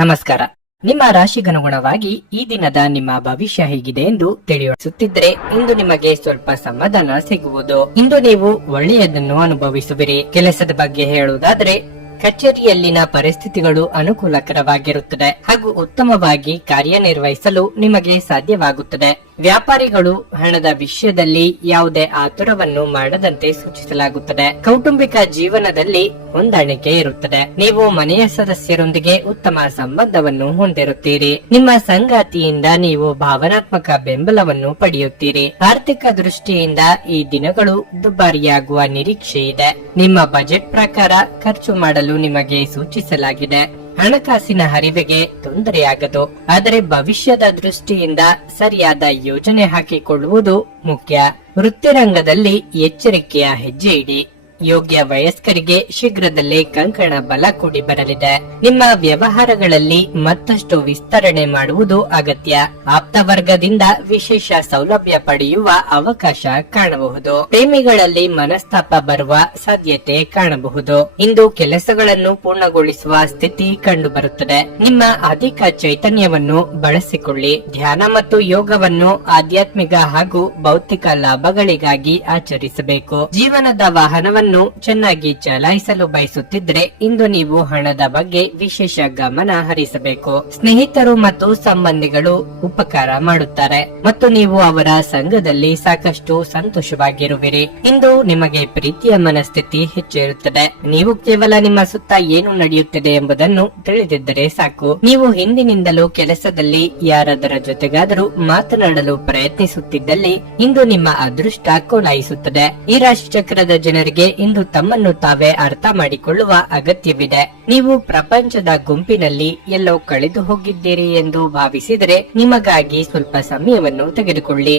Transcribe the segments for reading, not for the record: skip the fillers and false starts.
ನಮಸ್ಕಾರ. ನಿಮ್ಮ ರಾಶಿಗನುಗುಣವಾಗಿ ಈ ದಿನದ ನಿಮ್ಮ ಭವಿಷ್ಯ ಹೇಗಿದೆ ಎಂದು ತಿಳಿಸುತ್ತಿದ್ರೆ ಇಂದು ನಿಮಗೆ ಸ್ವಲ್ಪ ಸಮಾಧಾನ ಸಿಗುವುದು. ಇಂದು ನೀವು ಒಳ್ಳೆಯದನ್ನು ಅನುಭವಿಸುವಿರಿ. ಕೆಲಸದ ಬಗ್ಗೆ ಹೇಳುವುದಾದ್ರೆ ಕಚೇರಿಯಲ್ಲಿನ ಪರಿಸ್ಥಿತಿಗಳು ಅನುಕೂಲಕರವಾಗಿರುತ್ತದೆ ಹಾಗೂ ಉತ್ತಮವಾಗಿ ಕಾರ್ಯನಿರ್ವಹಿಸಲು ನಿಮಗೆ ಸಾಧ್ಯವಾಗುತ್ತದೆ. ವ್ಯಾಪಾರಿಗಳು ಹಣದ ವಿಷಯದಲ್ಲಿ ಯಾವುದೇ ಆತುರವನ್ನು ಮಾಡದಂತೆ ಸೂಚಿಸಲಾಗುತ್ತದೆ. ಕೌಟುಂಬಿಕ ಜೀವನದಲ್ಲಿ ಹೊಂದಾಣಿಕೆ ಇರುತ್ತದೆ. ನೀವು ಮನೆಯ ಸದಸ್ಯರೊಂದಿಗೆ ಉತ್ತಮ ಸಂಬಂಧವನ್ನು ಹೊಂದಿರುತ್ತೀರಿ. ನಿಮ್ಮ ಸಂಗಾತಿಯಿಂದ ನೀವು ಭಾವನಾತ್ಮಕ ಬೆಂಬಲವನ್ನು ಪಡೆಯುತ್ತೀರಿ. ಆರ್ಥಿಕ ದೃಷ್ಟಿಯಿಂದ ಈ ದಿನಗಳು ದುಬಾರಿಯಾಗುವ ನಿರೀಕ್ಷೆ ಇದೆ. ನಿಮ್ಮ ಬಜೆಟ್ ಪ್ರಕಾರ ಖರ್ಚು ಮಾಡಲು ನಿಮಗೆ ಸೂಚಿಸಲಾಗಿದೆ. ಹಣಕಾಸಿನ ಹರಿವಿಗೆ ತೊಂದರೆಯಾಗದು, ಆದರೆ ಭವಿಷ್ಯದ ದೃಷ್ಟಿಯಿಂದ ಸರಿಯಾದ ಯೋಜನೆ ಹಾಕಿಕೊಳ್ಳುವುದು ಮುಖ್ಯ. ವೃತ್ತಿರಂಗದಲ್ಲಿ ಎಚ್ಚರಿಕೆಯ ಹೆಜ್ಜೆ ಇಡಿ. ಯೋಗ್ಯ ವಯಸ್ಕರಿಗೆ ಶೀಘ್ರದಲ್ಲೇ ಕಂಕಣ ಬಲ ಕೂಡಿ ಬರಲಿದೆ. ನಿಮ್ಮ ವ್ಯವಹಾರಗಳಲ್ಲಿ ಮತ್ತಷ್ಟು ವಿಸ್ತರಣೆ ಮಾಡುವುದು ಅಗತ್ಯ. ಆಪ್ತ ವರ್ಗದಿಂದ ವಿಶೇಷ ಸೌಲಭ್ಯ ಪಡೆಯುವ ಅವಕಾಶ ಕಾಣಬಹುದು. ಪ್ರೇಮಿಗಳಲ್ಲಿ ಮನಸ್ತಾಪ ಬರುವ ಸಾಧ್ಯತೆ ಕಾಣಬಹುದು. ಇಂದು ಕೆಲಸಗಳನ್ನು ಪೂರ್ಣಗೊಳಿಸುವ ಸ್ಥಿತಿ ಕಂಡು ಬರುತ್ತದೆ. ನಿಮ್ಮ ಅಧಿಕ ಚೈತನ್ಯವನ್ನು ಬಳಸಿಕೊಳ್ಳಿ. ಧ್ಯಾನ ಮತ್ತು ಯೋಗವನ್ನು ಆಧ್ಯಾತ್ಮಿಕ ಹಾಗೂ ಭೌತಿಕ ಲಾಭಗಳಿಗಾಗಿ ಆಚರಿಸಬೇಕು. ಜೀವನದ ವಾಹನವನ್ನು ಚೆನ್ನಾಗಿ ಚಲಾಯಿಸಲು ಬಯಸುತ್ತಿದ್ರೆ ಇಂದು ನೀವು ಹಣದ ಬಗ್ಗೆ ವಿಶೇಷ ಗಮನ ಹರಿಸಬೇಕು. ಸ್ನೇಹಿತರು ಮತ್ತು ಸಂಬಂಧಿಗಳು ಉಪಕಾರ ಮಾಡುತ್ತಾರೆ ಮತ್ತು ನೀವು ಅವರ ಸಂಘದಲ್ಲಿ ಸಾಕಷ್ಟು ಸಂತೋಷವಾಗಿರುವಿರಿ. ಇಂದು ನಿಮಗೆ ಪ್ರೀತಿಯ ಮನಸ್ಥಿತಿ ಹೆಚ್ಚಿರುತ್ತದೆ. ನೀವು ಕೇವಲ ನಿಮ್ಮ ಸುತ್ತ ಏನು ನಡೆಯುತ್ತಿದೆ ಎಂಬುದನ್ನು ತಿಳಿದಿದ್ದರೆ ಸಾಕು. ನೀವು ಹಿಂದಿನಿಂದಲೂ ಕೆಲಸದಲ್ಲಿ ಯಾರಾದರ ಜೊತೆಗಾದರೂ ಮಾತನಾಡಲು ಪ್ರಯತ್ನಿಸುತ್ತಿದ್ದಲ್ಲಿ ಇಂದು ನಿಮ್ಮ ಅದೃಷ್ಟ ಕೋಲಾಯಿಸುತ್ತದೆ. ಈ ರಾಶಿ ಚಕ್ರದ ಜನರಿಗೆ ಇಂದು ತಮ್ಮನ್ನು ತಾವೇ ಅರ್ಥ ಮಾಡಿಕೊಳ್ಳುವ ಅಗತ್ಯವಿದೆ. ನೀವು ಪ್ರಪಂಚದ ಗುಂಪಿನಲ್ಲಿ ಎಲ್ಲೋ ಕಳೆದು ಹೋಗಿದ್ದೀರಿ ಎಂದು ಭಾವಿಸಿದರೆ ನಿಮಗಾಗಿ ಸ್ವಲ್ಪ ಸಮಯವನ್ನು ತೆಗೆದುಕೊಳ್ಳಿ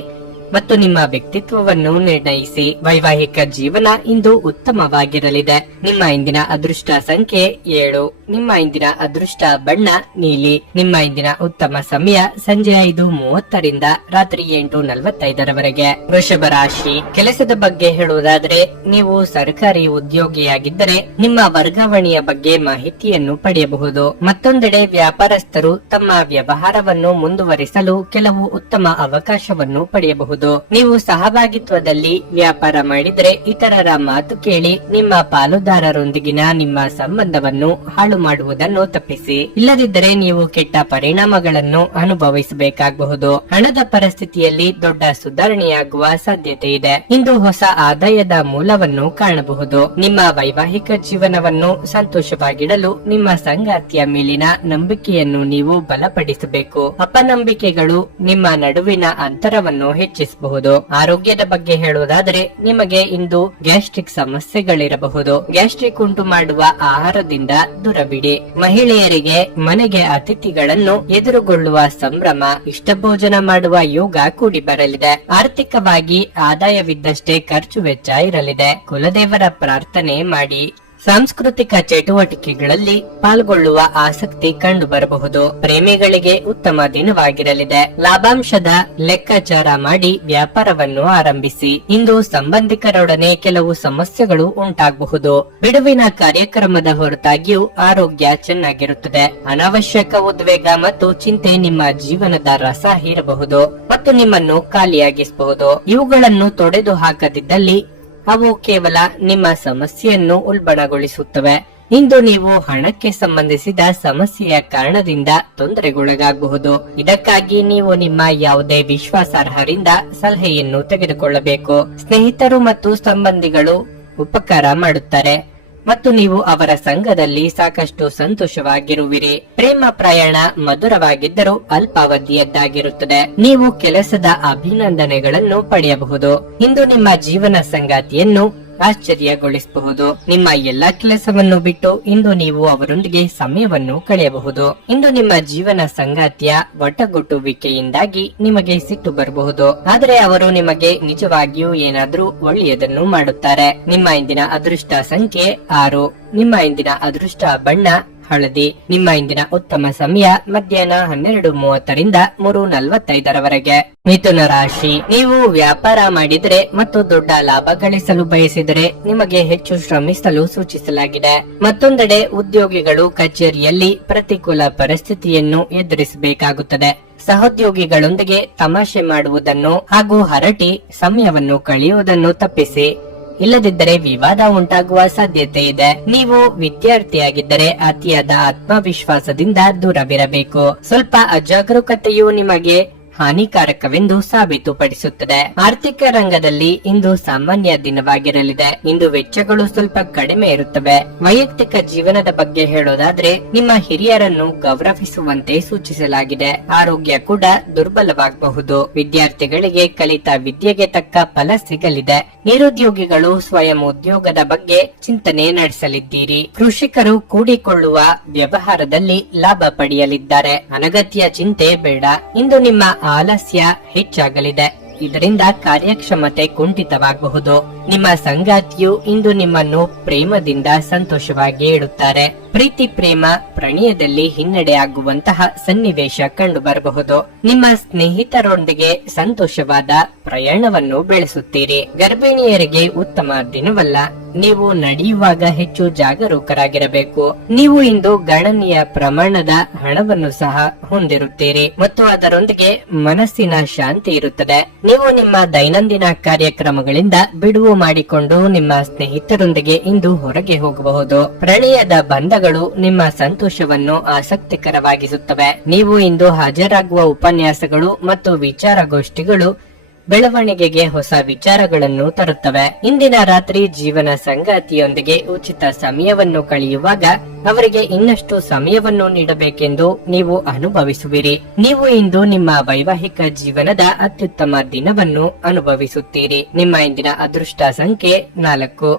ಮತ್ತು ನಿಮ್ಮ ವ್ಯಕ್ತಿತ್ವವನ್ನು ನಿರ್ಣಯಿಸಿ. ವೈವಾಹಿಕ ಜೀವನ ಇಂದು ಉತ್ತಮವಾಗಿರಲಿದೆ. ನಿಮ್ಮ ಇಂದಿನ ಅದೃಷ್ಟ ಸಂಖ್ಯೆ 7. ನಿಮ್ಮ ಇಂದಿನ ಅದೃಷ್ಟ ಬಣ್ಣ ನೀಲಿ. ನಿಮ್ಮ ಇಂದಿನ ಉತ್ತಮ ಸಮಯ ಸಂಜೆ 5:30ರಿಂದ ರಾತ್ರಿ 8:45ರವರೆಗೆ. ವೃಷಭ ರಾಶಿ. ಕೆಲಸದ ಬಗ್ಗೆ ಹೇಳುವುದಾದರೆ ನೀವು ಸರ್ಕಾರಿ ಉದ್ಯೋಗಿಯಾಗಿದ್ದರೆ ನಿಮ್ಮ ವರ್ಗಾವಣೆಯ ಬಗ್ಗೆ ಮಾಹಿತಿಯನ್ನು ಪಡೆಯಬಹುದು. ಮತ್ತೊಂದೆಡೆ ವ್ಯಾಪಾರಸ್ಥರು ತಮ್ಮ ವ್ಯವಹಾರವನ್ನು ಮುಂದುವರಿಸಲು ಕೆಲವು ಉತ್ತಮ ಅವಕಾಶವನ್ನು ಪಡೆಯಬಹುದು. ನೀವು ಸಹಭಾಗಿತ್ವದಲ್ಲಿ ವ್ಯಾಪಾರ ಮಾಡಿದರೆ ಇತರರ ಮಾತು ಕೇಳಿ ನಿಮ್ಮ ಪಾಲುದಾರರೊಂದಿಗಿನ ನಿಮ್ಮ ಸಂಬಂಧವನ್ನು ಹಾಳು ಮಾಡುವುದನ್ನು ತಪ್ಪಿಸಿ. ಇಲ್ಲದಿದ್ದರೆ ನೀವು ಕೆಟ್ಟ ಪರಿಣಾಮಗಳನ್ನು ಅನುಭವಿಸಬೇಕಾಗಬಹುದು. ಹಣದ ಪರಿಸ್ಥಿತಿಯಲ್ಲಿ ದೊಡ್ಡ ಸುಧಾರಣೆಯಾಗುವ ಸಾಧ್ಯತೆ ಇದೆ. ಇಂದು ಹೊಸ ಆದಾಯದ ಮೂಲವನ್ನು ಕಾಣಬಹುದು. ನಿಮ್ಮ ವೈವಾಹಿಕ ಜೀವನವನ್ನು ಸಂತೋಷವಾಗಿಡಲು ನಿಮ್ಮ ಸಂಗಾತಿಯ ಮೇಲಿನ ನಂಬಿಕೆಯನ್ನು ನೀವು ಬಲಪಡಿಸಬೇಕು. ಅಪನಂಬಿಕೆಗಳು ನಿಮ್ಮ ನಡುವಿನ ಅಂತರವನ್ನು ಹೆಚ್ಚಿಸಬಹುದು. ಆರೋಗ್ಯದ ಬಗ್ಗೆ ಹೇಳುವುದಾದರೆ ನಿಮಗೆ ಇಂದು ಗ್ಯಾಸ್ಟ್ರಿಕ್ ಸಮಸ್ಯೆಗಳಿರಬಹುದು. ಗ್ಯಾಸ್ಟ್ರಿಕ್ ಉಂಟು ಮಾಡುವ ಆಹಾರದಿಂದ ದೂರವಿಡಿ. ಮಹಿಳೆಯರಿಗೆ ಮನೆಗೆ ಅತಿಥಿಗಳನ್ನು ಎದುರುಗೊಳ್ಳುವ ಸಂಭ್ರಮ, ಇಷ್ಟ ಭೋಜನ ಮಾಡುವ ಯೋಗ ಕೂಡಿ ಬರಲಿದೆ. ಆರ್ಥಿಕವಾಗಿ ಆದಾಯವಿದ್ದಷ್ಟೇ ಖರ್ಚು ವೆಚ್ಚ ಇರಲಿದೆ. ಕುಲದೇವರ ಪ್ರಾರ್ಥನೆ ಮಾಡಿ. ಸಾಂಸ್ಕೃತಿಕ ಚಟುವಟಿಕೆಗಳಲ್ಲಿ ಪಾಲ್ಗೊಳ್ಳುವ ಆಸಕ್ತಿ ಕಂಡು ಬರಬಹುದು. ಪ್ರೇಮಿಗಳಿಗೆ ಉತ್ತಮ ದಿನವಾಗಿರಲಿದೆ. ಲಾಭಾಂಶದ ಲೆಕ್ಕಾಚಾರ ಮಾಡಿ ವ್ಯಾಪಾರವನ್ನು ಆರಂಭಿಸಿ. ಇಂದು ಸಂಬಂಧಿಕರೊಡನೆ ಕೆಲವು ಸಮಸ್ಯೆಗಳು ಉಂಟಾಗಬಹುದು. ಬಿಡುವಿನ ಕಾರ್ಯಕ್ರಮದ ಹೊರತಾಗಿಯೂ ಆರೋಗ್ಯ ಚೆನ್ನಾಗಿರುತ್ತದೆ. ಅನಾವಶ್ಯಕ ಉದ್ವೇಗ ಮತ್ತು ಚಿಂತೆ ನಿಮ್ಮ ಜೀವನದ ರಸ ಹೀರಬಹುದು ಮತ್ತು ನಿಮ್ಮನ್ನು ಖಾಲಿಯಾಗಿಸಬಹುದು. ಇವುಗಳನ್ನು ತೊಡೆದು ಹಾಕದಿದ್ದಲ್ಲಿ ಅವು ಕೇವಲ ನಿಮ್ಮ ಸಮಸ್ಯೆಯನ್ನು ಉಲ್ಬಣಗೊಳಿಸುತ್ತವೆ. ಇಂದು ನೀವು ಹಣಕ್ಕೆ ಸಂಬಂಧಿಸಿದ ಸಮಸ್ಯೆಯ ಕಾರಣದಿಂದ ತೊಂದರೆಗೊಳಗಾಗಬಹುದು. ಇದಕ್ಕಾಗಿ ನೀವು ನಿಮ್ಮ ಯಾವುದೇ ವಿಶ್ವಾಸಾರ್ಹರಿಂದ ಸಲಹೆಯನ್ನು ತೆಗೆದುಕೊಳ್ಳಬೇಕು. ಸ್ನೇಹಿತರು ಮತ್ತು ಸಂಬಂಧಿಗಳು ಉಪಕಾರ ಮಾಡುತ್ತಾರೆ ಮತ್ತು ನೀವು ಅವರ ಸಂಘದಲ್ಲಿ ಸಾಕಷ್ಟು ಸಂತೋಷವಾಗಿರುವಿರಿ. ಪ್ರೇಮ ಪ್ರಯಾಣ ಮಧುರವಾಗಿದ್ದರೂ ಅಲ್ಪಾವಧಿಯದ್ದಾಗಿರುತ್ತದೆ. ನೀವು ಕೆಲಸದ ಅಭಿನಂದನೆಗಳನ್ನು ಪಡೆಯಬಹುದು. ಇಂದು ನಿಮ್ಮ ಜೀವನ ಸಂಗಾತಿಯನ್ನು ಆಶ್ಚರ್ಯಗೊಳಿಸಬಹುದು. ನಿಮ್ಮ ಎಲ್ಲಾ ಕೆಲಸವನ್ನು ಬಿಟ್ಟು ಇಂದು ನೀವು ಅವರೊಂದಿಗೆ ಸಮಯವನ್ನು ಕಳೆಯಬಹುದು. ಇಂದು ನಿಮ್ಮ ಜೀವನ ಸಂಗಾತಿಯ ಒಟ್ಟಗೊಟ್ಟುವಿಕೆಯಿಂದಾಗಿ ನಿಮಗೆ ಸಿಟ್ಟು ಬರಬಹುದು, ಆದರೆ ಅವರು ನಿಮಗೆ ನಿಜವಾಗಿಯೂ ಏನಾದ್ರೂ ಒಳ್ಳೆಯದನ್ನು ಮಾಡುತ್ತಾರೆ. ನಿಮ್ಮ ಇಂದಿನ ಅದೃಷ್ಟ ಸಂಖ್ಯೆ 6. ನಿಮ್ಮ ಇಂದಿನ ಅದೃಷ್ಟ ಬಣ್ಣ ಹಳದಿ. ನಿಮ್ಮ ಇಂದಿನ ಉತ್ತಮ ಸಮಯ ಮಧ್ಯಾಹ್ನ 12:30ರಿಂದ 3:45ರವರೆಗೆ. ಮಿಥುನ ರಾಶಿ, ನೀವು ವ್ಯಾಪಾರ ಮಾಡಿದರೆ ಮತ್ತು ದೊಡ್ಡ ಲಾಭ ಗಳಿಸಲು ಬಯಸಿದರೆ ನಿಮಗೆ ಹೆಚ್ಚು ಶ್ರಮಿಸಲು ಸೂಚಿಸಲಾಗಿದೆ. ಮತ್ತೊಂದೆಡೆ ಉದ್ಯೋಗಿಗಳು ಕಚೇರಿಯಲ್ಲಿ ಪ್ರತಿಕೂಲ ಪರಿಸ್ಥಿತಿಯನ್ನು ಎದುರಿಸಬೇಕಾಗುತ್ತದೆ. ಸಹೋದ್ಯೋಗಿಗಳೊಂದಿಗೆ ತಮಾಷೆ ಮಾಡುವುದನ್ನು ಹಾಗೂ ಹರಟಿ ಸಮಯವನ್ನು ಕಳೆಯುವುದನ್ನು ತಪ್ಪಿಸಿ. ಇಲ್ಲದಿದ್ದರೆ ವಿವಾದ ಉಂಟಾಗುವ ಸಾಧ್ಯತೆ ಇದೆ. ನೀವು ವಿದ್ಯಾರ್ಥಿಯಾಗಿದ್ದರೆ ಅತಿಯಾದ ಆತ್ಮವಿಶ್ವಾಸದಿಂದ ದೂರವಿರಬೇಕು. ಸ್ವಲ್ಪ ಅಜಾಗರೂಕತೆಯು ನಿಮಗೆ ಹಾನಿಕಾರಕವೆಂದು ಸಾಬೀತುಪಡಿಸುತ್ತದೆ. ಆರ್ಥಿಕ ರಂಗದಲ್ಲಿ ಇಂದು ಸಾಮಾನ್ಯ ದಿನವಾಗಿರಲಿದೆ. ಇಂದು ವೆಚ್ಚಗಳು ಸ್ವಲ್ಪ ಕಡಿಮೆ ಇರುತ್ತವೆ. ವೈಯಕ್ತಿಕ ಜೀವನದ ಬಗ್ಗೆ ಹೇಳೋದಾದ್ರೆ ನಿಮ್ಮ ಹಿರಿಯರನ್ನು ಗೌರವಿಸುವಂತೆ ಸೂಚಿಸಲಾಗಿದೆ. ಆರೋಗ್ಯ ಕೂಡ ದುರ್ಬಲವಾಗಬಹುದು. ವಿದ್ಯಾರ್ಥಿಗಳಿಗೆ ಕಲಿತ ವಿದ್ಯೆಗೆ ತಕ್ಕ ಫಲ ಸಿಗಲಿದೆ. ನಿರುದ್ಯೋಗಿಗಳು ಸ್ವಯಂ ಉದ್ಯೋಗದ ಬಗ್ಗೆ ಚಿಂತನೆ ನಡೆಸಲಿದ್ದೀರಿ. ಕೃಷಿಕರು ಕೂಡಿಕೊಳ್ಳುವ ವ್ಯವಹಾರದಲ್ಲಿ ಲಾಭ ಪಡೆಯಲಿದ್ದಾರೆ. ಅನಗತ್ಯ ಚಿಂತೆ ಬೇಡ. ಇಂದು ನಿಮ್ಮ ಆಲಸ್ಯ ಹೆಚ್ಚಾಗಲಿದೆ. ಇದರಿಂದ ಕಾರ್ಯಕ್ಷಮತೆ ಕುಂಠಿತವಾಗಬಹುದು. ನಿಮ್ಮ ಸಂಗಾತಿಯು ಇಂದು ನಿಮ್ಮನ್ನು ಪ್ರೇಮದಿಂದ ಸಂತೋಷವಾಗಿ ಇಡುತ್ತಾರೆ. ಪ್ರೀತಿ ಪ್ರೇಮ ಪ್ರಣಯದಲ್ಲಿ ಹಿನ್ನಡೆಯಾಗುವಂತಹ ಸನ್ನಿವೇಶ ಕಂಡು ಬರಬಹುದು. ನಿಮ್ಮ ಸ್ನೇಹಿತರೊಂದಿಗೆ ಸಂತೋಷವಾದ ಪ್ರಯಾಣವನ್ನು ಬೆಳೆಸುತ್ತೀರಿ. ಗರ್ಭಿಣಿಯರಿಗೆ ಉತ್ತಮ ದಿನವಲ್ಲ. ನೀವು ನಡೆಯುವಾಗ ಹೆಚ್ಚು ಜಾಗರೂಕರಾಗಿರಬೇಕು. ನೀವು ಇಂದು ಗಣನೀಯ ಪ್ರಮಾಣದ ಹಣವನ್ನು ಸಹ ಹೊಂದಿರುತ್ತೀರಿ ಮತ್ತು ಅದರೊಂದಿಗೆ ಮನಸ್ಸಿನ ಶಾಂತಿ ಇರುತ್ತದೆ. ನೀವು ನಿಮ್ಮ ದೈನಂದಿನ ಕಾರ್ಯಕ್ರಮಗಳಿಂದ ಬಿಡುವು ಮಾಡಿಕೊಂಡು ನಿಮ್ಮ ಸ್ನೇಹಿತರೊಂದಿಗೆ ಇಂದು ಹೊರಗೆ ಹೋಗಬಹುದು. ಪ್ರಣಯದ ಬಂಧಗಳು ನಿಮ್ಮ ಸಂತೋಷವನ್ನು ಆಸಕ್ತಿಕರವಾಗಿಸುತ್ತವೆ. ನೀವು ಇಂದು ಹಾಜರಾಗುವ ಉಪನ್ಯಾಸಗಳು ಮತ್ತು ವಿಚಾರಗೋಷ್ಠಿಗಳು ಬೆಳವಣಿಗೆಗೆ ಹೊಸ ವಿಚಾರಗಳನ್ನು ತರುತ್ತವೆ. ಇಂದಿನ ರಾತ್ರಿ ಜೀವನ ಸಂಗಾತಿಯೊಂದಿಗೆ ಉಚಿತ ಸಮಯವನ್ನು ಕಳೆಯುವಾಗ ಅವರಿಗೆ ಇನ್ನಷ್ಟು ಸಮಯವನ್ನು ನೀಡಬೇಕೆಂದು ನೀವು ಅನುಭವಿಸುವಿರಿ. ನೀವು ಇಂದು ನಿಮ್ಮ ವೈವಾಹಿಕ ಜೀವನದ ಅತ್ಯುತ್ತಮ ದಿನವನ್ನು ಅನುಭವಿಸುತ್ತೀರಿ. ನಿಮ್ಮ ಇಂದಿನ ಅದೃಷ್ಟ ಸಂಖ್ಯೆ 4.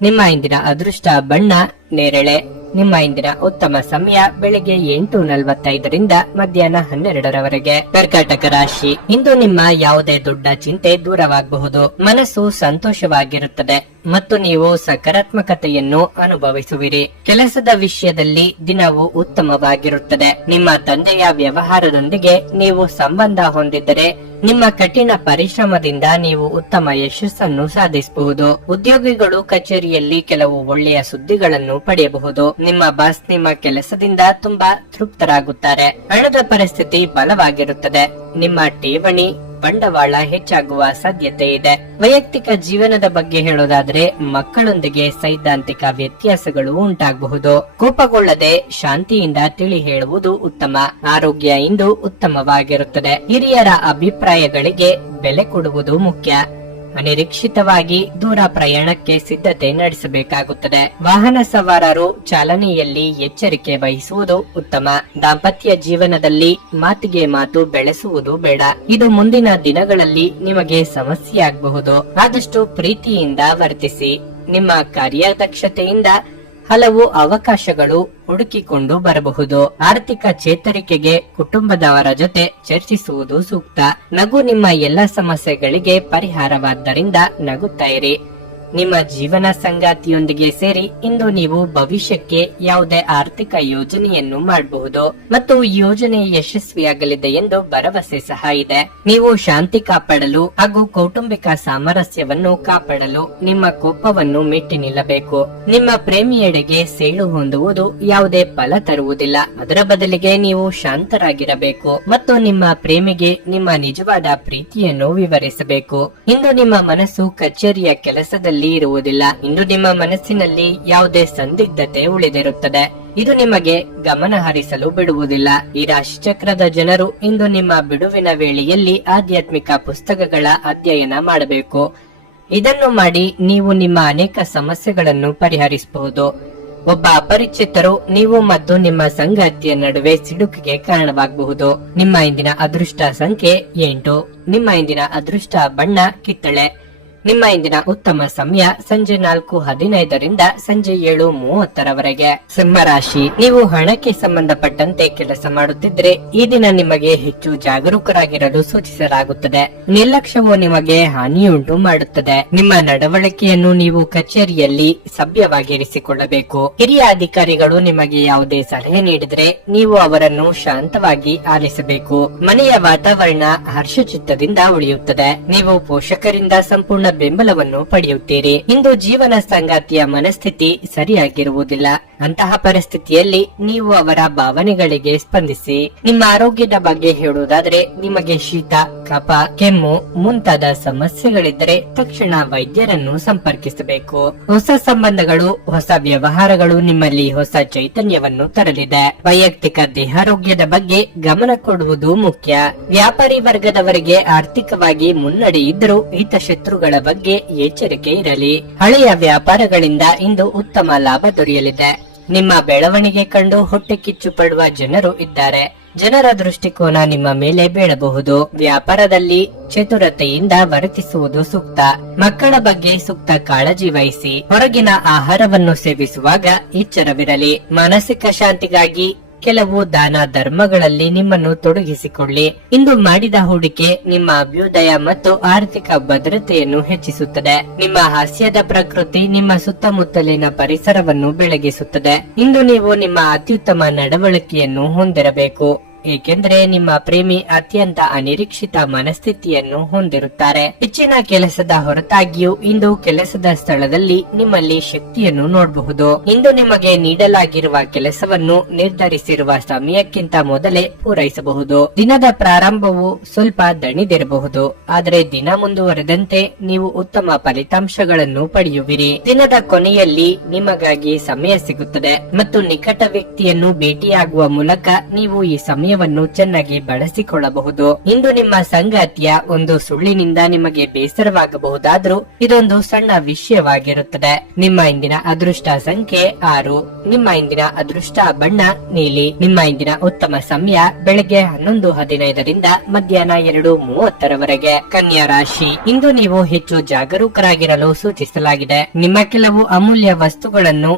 ನಿಮ್ಮ ಇಂದಿನ ಅದೃಷ್ಟ ಬಣ್ಣ ನೇರಳೆ. ನಿಮ್ಮ ಇಂದಿನ ಉತ್ತಮ ಸಮಯ ಬೆಳಿಗ್ಗೆ 8:45ರಿಂದ ಮಧ್ಯಾಹ್ನ 12ರವರೆಗೆ. ಕರ್ಕಾಟಕ ರಾಶಿ, ಇಂದು ನಿಮ್ಮ ಯಾವುದೇ ದೊಡ್ಡ ಚಿಂತೆ ದೂರವಾಗಬಹುದು. ಮನಸ್ಸು ಸಂತೋಷವಾಗಿರುತ್ತದೆ ಮತ್ತು ನೀವು ಸಕಾರಾತ್ಮಕತೆಯನ್ನು ಅನುಭವಿಸುವಿರಿ. ಕೆಲಸದ ವಿಷಯದಲ್ಲಿ ದಿನವು ಉತ್ತಮವಾಗಿರುತ್ತದೆ. ನಿಮ್ಮ ತಂದೆಯ ವ್ಯವಹಾರದೊಂದಿಗೆ ನೀವು ಸಂಬಂಧ ಹೊಂದಿದ್ದರೆ ನಿಮ್ಮ ಕಠಿಣ ಪರಿಶ್ರಮದಿಂದ ನೀವು ಉತ್ತಮ ಯಶಸ್ಸನ್ನು ಸಾಧಿಸಬಹುದು. ಉದ್ಯೋಗಿಗಳು ಕಚೇರಿಯಲ್ಲಿ ಕೆಲವು ಒಳ್ಳೆಯ ಸುದ್ದಿಗಳನ್ನು ಪಡೆಯಬಹುದು. ನಿಮ್ಮ ಬಾಸ್ ನಿಮ್ಮ ಕೆಲಸದಿಂದ ತುಂಬಾ ತೃಪ್ತರಾಗುತ್ತಾರೆ. ಹಣದ ಪರಿಸ್ಥಿತಿ ಬಲವಾಗಿರುತ್ತದೆ. ನಿಮ್ಮ ಠೇವಣಿ ಬಂಡವಾಳ ಹೆಚ್ಚಾಗುವ ಸಾಧ್ಯತೆ ಇದೆ. ವೈಯಕ್ತಿಕ ಜೀವನದ ಬಗ್ಗೆ ಹೇಳೋದಾದ್ರೆ ಮಕ್ಕಳೊಂದಿಗೆ ಸೈದ್ಧಾಂತಿಕ ವ್ಯತ್ಯಾಸಗಳು ಉಂಟಾಗಬಹುದು. ಕೋಪಗೊಳ್ಳದೆ ಶಾಂತಿಯಿಂದ ತಿಳಿ ಹೇಳುವುದು ಉತ್ತಮ. ಆರೋಗ್ಯ ಇಂದು ಉತ್ತಮವಾಗಿರುತ್ತದೆ. ಹಿರಿಯರ ಅಭಿಪ್ರಾಯಗಳಿಗೆ ಬೆಲೆ ಕೊಡುವುದು ಮುಖ್ಯ. ಅನಿರೀಕ್ಷಿತವಾಗಿ ದೂರ ಪ್ರಯಾಣಕ್ಕೆ ಸಿದ್ಧತೆ ನಡೆಸಬೇಕಾಗುತ್ತದೆ. ವಾಹನ ಸವಾರರು ಚಾಲನೆಯಲ್ಲಿ ಎಚ್ಚರಿಕೆ ವಹಿಸುವುದು ಉತ್ತಮ. ದಾಂಪತ್ಯ ಜೀವನದಲ್ಲಿ ಮಾತಿಗೆ ಮಾತು ಬೆಳೆಸುವುದು ಬೇಡ. ಇದು ಮುಂದಿನ ದಿನಗಳಲ್ಲಿ ನಿಮಗೆ ಸಮಸ್ಯೆಯಾಗಬಹುದು. ಆದಷ್ಟು ಪ್ರೀತಿಯಿಂದ ವರ್ತಿಸಿ. ನಿಮ್ಮ ಕಾರ್ಯದಕ್ಷತೆಯಿಂದ ಹಲವು ಅವಕಾಶಗಳು ಹುಡುಕಿಕೊಂಡು ಬರಬಹುದು. ಆರ್ಥಿಕ ಚೇತರಿಕೆಗೆ ಕುಟುಂಬದವರ ಜೊತೆ ಚರ್ಚಿಸುವುದು ಸೂಕ್ತ. ನಗು ನಿಮ್ಮ ಎಲ್ಲ ಸಮಸ್ಯೆಗಳಿಗೆ ಪರಿಹಾರವಾದ್ದರಿಂದ ನಗುತ್ತಾ ಇರಿ. ನಿಮ್ಮ ಜೀವನ ಸಂಗಾತಿಯೊಂದಿಗೆ ಸೇರಿ ಇಂದು ನೀವು ಭವಿಷ್ಯಕ್ಕೆ ಯಾವುದೇ ಆರ್ಥಿಕ ಯೋಜನೆಯನ್ನು ಮಾಡಬಹುದು ಮತ್ತು ಯೋಜನೆ ಯಶಸ್ವಿಯಾಗಲಿದೆ ಎಂದು ಭರವಸೆ ಸಹ ಇದೆ. ನೀವು ಶಾಂತಿ ಕಾಪಾಡಲು ಹಾಗೂ ಕೌಟುಂಬಿಕ ಸಾಮರಸ್ಯವನ್ನು ಕಾಪಾಡಲು ನಿಮ್ಮ ಕೋಪವನ್ನು ಮೆಟ್ಟಿ ನಿಲ್ಲಬೇಕು. ನಿಮ್ಮ ಪ್ರೇಮಿಯೆಡೆಗೆ ಸೇಡು ಹೊಂದುವುದು ಯಾವುದೇ ಫಲ ತರುವುದಿಲ್ಲ. ಅದರ ಬದಲಿಗೆ ನೀವು ಶಾಂತರಾಗಿರಬೇಕು ಮತ್ತು ನಿಮ್ಮ ಪ್ರೇಮಿಗೆ ನಿಮ್ಮ ನಿಜವಾದ ಪ್ರೀತಿಯನ್ನು ವಿವರಿಸಬೇಕು. ಇಂದು ನಿಮ್ಮ ಮನಸ್ಸು ಕಚೇರಿಯ ಕೆಲಸದಲ್ಲಿ ಇರುವುದಿಲ್ಲ. ಇಂದು ನಿಮ್ಮ ಮನಸ್ಸಿನಲ್ಲಿ ಯಾವುದೇ ಸಂದಿಗ್ಧತೆ ಉಳಿದಿರುತ್ತದೆ. ಇದು ನಿಮಗೆ ಗಮನ ಹರಿಸಲು ಬಿಡುವುದಿಲ್ಲ. ಈ ರಾಶಿಚಕ್ರದ ಜನರು ಇಂದು ನಿಮ್ಮ ಬಿಡುವಿನ ವೇಳೆಯಲ್ಲಿ ಆಧ್ಯಾತ್ಮಿಕ ಪುಸ್ತಕಗಳ ಅಧ್ಯಯನ ಮಾಡಬೇಕು. ಇದನ್ನು ಮಾಡಿ ನೀವು ನಿಮ್ಮ ಅನೇಕ ಸಮಸ್ಯೆಗಳನ್ನು ಪರಿಹರಿಸಬಹುದು. ಒಬ್ಬ ಅಪರಿಚಿತರು ನೀವು ಮತ್ತು ನಿಮ್ಮ ಸಂಗಾತಿಯ ನಡುವೆ ಸಿಡುಕಿಗೆ ಕಾರಣವಾಗಬಹುದು. ನಿಮ್ಮ ಇಂದಿನ ಅದೃಷ್ಟ ಸಂಖ್ಯೆ 8. ನಿಮ್ಮ ಇಂದಿನ ಅದೃಷ್ಟ ಬಣ್ಣ ಕಿತ್ತಳೆ. ನಿಮ್ಮ ಇಂದಿನ ಉತ್ತಮ ಸಮಯ ಸಂಜೆ 4:15ರಿಂದ ಸಂಜೆ 7:30ರವರೆಗೆ. ಸಿಂಹರಾಶಿ, ನೀವು ಹಣಕ್ಕೆ ಸಂಬಂಧಪಟ್ಟಂತೆ ಕೆಲಸ ಮಾಡುತ್ತಿದ್ರೆ ಈ ದಿನ ನಿಮಗೆ ಹೆಚ್ಚು ಜಾಗರೂಕರಾಗಿರಲು ಸೂಚಿಸಲಾಗುತ್ತದೆ. ನಿರ್ಲಕ್ಷ್ಯವು ನಿಮಗೆ ಹಾನಿಯುಂಟು ಮಾಡುತ್ತದೆ. ನಿಮ್ಮ ನಡವಳಿಕೆಯನ್ನು ನೀವು ಕಚೇರಿಯಲ್ಲಿ ಸಭ್ಯವಾಗಿರಿಸಿಕೊಳ್ಳಬೇಕು. ಹಿರಿಯ ಅಧಿಕಾರಿಗಳು ನಿಮಗೆ ಯಾವುದೇ ಸಲಹೆ ನೀಡಿದರೆ ನೀವು ಅವರನ್ನು ಶಾಂತವಾಗಿ ಆಲಿಸಬೇಕು. ಮನೆಯ ವಾತಾವರಣ ಹರ್ಷಚಿತ್ತದಿಂದ ಉಳಿಯುತ್ತದೆ. ನೀವು ಪೋಷಕರಿಂದ ಸಂಪೂರ್ಣ ಬೆಂಬಲವನ್ನು ಪಡೆಯುತ್ತೀರಿ. ಇಂದು ಜೀವನ ಸಂಗಾತಿಯ ಮನಸ್ಥಿತಿ ಸರಿಯಾಗಿರುವುದಿಲ್ಲ. ಅಂತಹ ಪರಿಸ್ಥಿತಿಯಲ್ಲಿ ನೀವು ಅವರ ಭಾವನೆಗಳಿಗೆ ಸ್ಪಂದಿಸಿ. ನಿಮ್ಮ ಆರೋಗ್ಯದ ಬಗ್ಗೆ ಹೇಳುವುದಾದರೆ ನಿಮಗೆ ಶೀತ, ಕಫ, ಕೆಮ್ಮು ಮುಂತಾದ ಸಮಸ್ಯೆಗಳಿದ್ದರೆ ತಕ್ಷಣ ವೈದ್ಯರನ್ನು ಸಂಪರ್ಕಿಸಬೇಕು. ಹೊಸ ಸಂಬಂಧಗಳು, ಹೊಸ ವ್ಯವಹಾರಗಳು ನಿಮ್ಮಲ್ಲಿ ಹೊಸ ಚೈತನ್ಯವನ್ನು ತರಲಿದೆ. ವೈಯಕ್ತಿಕ ದೇಹಾರೋಗ್ಯದ ಬಗ್ಗೆ ಗಮನ ಕೊಡುವುದು ಮುಖ್ಯ. ವ್ಯಾಪಾರಿ ವರ್ಗದವರಿಗೆ ಆರ್ಥಿಕವಾಗಿ ಮುನ್ನಡೆ ಇದ್ದರೂ ಹಿತಶತ್ರುಗಳ ಬಗ್ಗೆ ಎಚ್ಚರಿಕೆ ಇರಲಿ. ಹಳೆಯ ವ್ಯಾಪಾರಗಳಿಂದ ಇಂದು ಉತ್ತಮ ಲಾಭ ದೊರೆಯಲಿದೆ. ನಿಮ್ಮ ಬೆಳವಣಿಗೆ ಕಂಡು ಹೊಟ್ಟೆ ಕಿಚ್ಚು ಪಡುವ ಜನರು ಇದ್ದಾರೆ. ಜನರ ದೃಷ್ಟಿಕೋನ ನಿಮ್ಮ ಮೇಲೆ ಬೀಳಬಹುದು. ವ್ಯಾಪಾರದಲ್ಲಿ ಚತುರತೆಯಿಂದ ವರ್ತಿಸುವುದು ಸೂಕ್ತ. ಮಕ್ಕಳ ಬಗ್ಗೆ ಸೂಕ್ತ ಕಾಳಜಿ ವಹಿಸಿ. ಹೊರಗಿನ ಆಹಾರವನ್ನು ಸೇವಿಸುವಾಗ ಎಚ್ಚರವಿರಲಿ. ಮಾನಸಿಕ ಶಾಂತಿಗಾಗಿ ಕೆಲವು ದಾನ ಧರ್ಮಗಳಲ್ಲಿ ನಿಮ್ಮನ್ನು ತೊಡಗಿಸಿಕೊಳ್ಳಿ. ಇಂದು ಮಾಡಿದ ಹೂಡಿಕೆ ನಿಮ್ಮ ಅಭ್ಯುದಯ ಮತ್ತು ಆರ್ಥಿಕ ಭದ್ರತೆಯನ್ನು ಹೆಚ್ಚಿಸುತ್ತದೆ. ನಿಮ್ಮ ಹಾಸ್ಯದ ಪ್ರಕೃತಿ ನಿಮ್ಮ ಸುತ್ತಮುತ್ತಲಿನ ಪರಿಸರವನ್ನು ಬೆಳಗಿಸುತ್ತದೆ. ಇಂದು ನೀವು ನಿಮ್ಮ ಅತ್ಯುತ್ತಮ ನಡವಳಿಕೆಯನ್ನು ಹೊಂದಿರಬೇಕು, ಏಕೆಂದರೆ ನಿಮ್ಮ ಪ್ರೇಮಿ ಅತ್ಯಂತ ಅನಿರೀಕ್ಷಿತ ಮನಸ್ಥಿತಿಯನ್ನು ಹೊಂದಿರುತ್ತಾರೆ. ಹೆಚ್ಚಿನ ಕೆಲಸದ ಹೊರತಾಗಿಯೂ ಇಂದು ಕೆಲಸದ ಸ್ಥಳದಲ್ಲಿ ನಿಮ್ಮಲ್ಲಿ ಶಕ್ತಿಯನ್ನು ನೋಡಬಹುದು. ಇಂದು ನಿಮಗೆ ನೀಡಲಾಗಿರುವ ಕೆಲಸವನ್ನು ನಿರ್ಧರಿಸಿರುವ ಸಮಯಕ್ಕಿಂತ ಮೊದಲೇ ಪೂರೈಸಬಹುದು. ದಿನದ ಪ್ರಾರಂಭವು ಸ್ವಲ್ಪ ದಣಿದಿರಬಹುದು, ಆದರೆ ದಿನ ಮುಂದುವರೆದಂತೆ ನೀವು ಉತ್ತಮ ಫಲಿತಾಂಶಗಳನ್ನು ಪಡೆಯುವಿರಿ. ದಿನದ ಕೊನೆಯಲ್ಲಿ ನಿಮಗಾಗಿ ಸಮಯ ಸಿಗುತ್ತದೆ ಮತ್ತು ನಿಕಟ ವ್ಯಕ್ತಿಯನ್ನು ಭೇಟಿಯಾಗುವ ಮೂಲಕ ನೀವು ಈ ಸಮಯ ಚೆನ್ನಾಗಿ ಬಳಸಿಕೊಳ್ಳಬಹುದು. ಇಂದು ನಿಮ್ಮ ಸಂಗಾತಿಯ ಒಂದು ಸುಳ್ಳಿನಿಂದ ನಿಮಗೆ ಬೇಸರವಾಗಬಹುದಾದ್ರೂ ಇದೊಂದು ಸಣ್ಣ ವಿಷಯವಾಗಿರುತ್ತದೆ. ನಿಮ್ಮ ಇಂದಿನ ಅದೃಷ್ಟ ಸಂಖ್ಯೆ 6. ನಿಮ್ಮ ಇಂದಿನ ಅದೃಷ್ಟ ಬಣ್ಣ ನೀಲಿ. ನಿಮ್ಮ ಇಂದಿನ ಉತ್ತಮ ಸಮಯ ಬೆಳಗ್ಗೆ 11:15ರಿಂದ ಮಧ್ಯಾಹ್ನ 2:30ರವರೆಗೆ. ಕನ್ಯಾ ರಾಶಿ, ಇಂದು ನೀವು ಹೆಚ್ಚು ಜಾಗರೂಕರಾಗಿರಲು ಸೂಚಿಸಲಾಗಿದೆ. ನಿಮ್ಮ ಕೆಲವು ಅಮೂಲ್ಯ ವಸ್ತುಗಳನ್ನು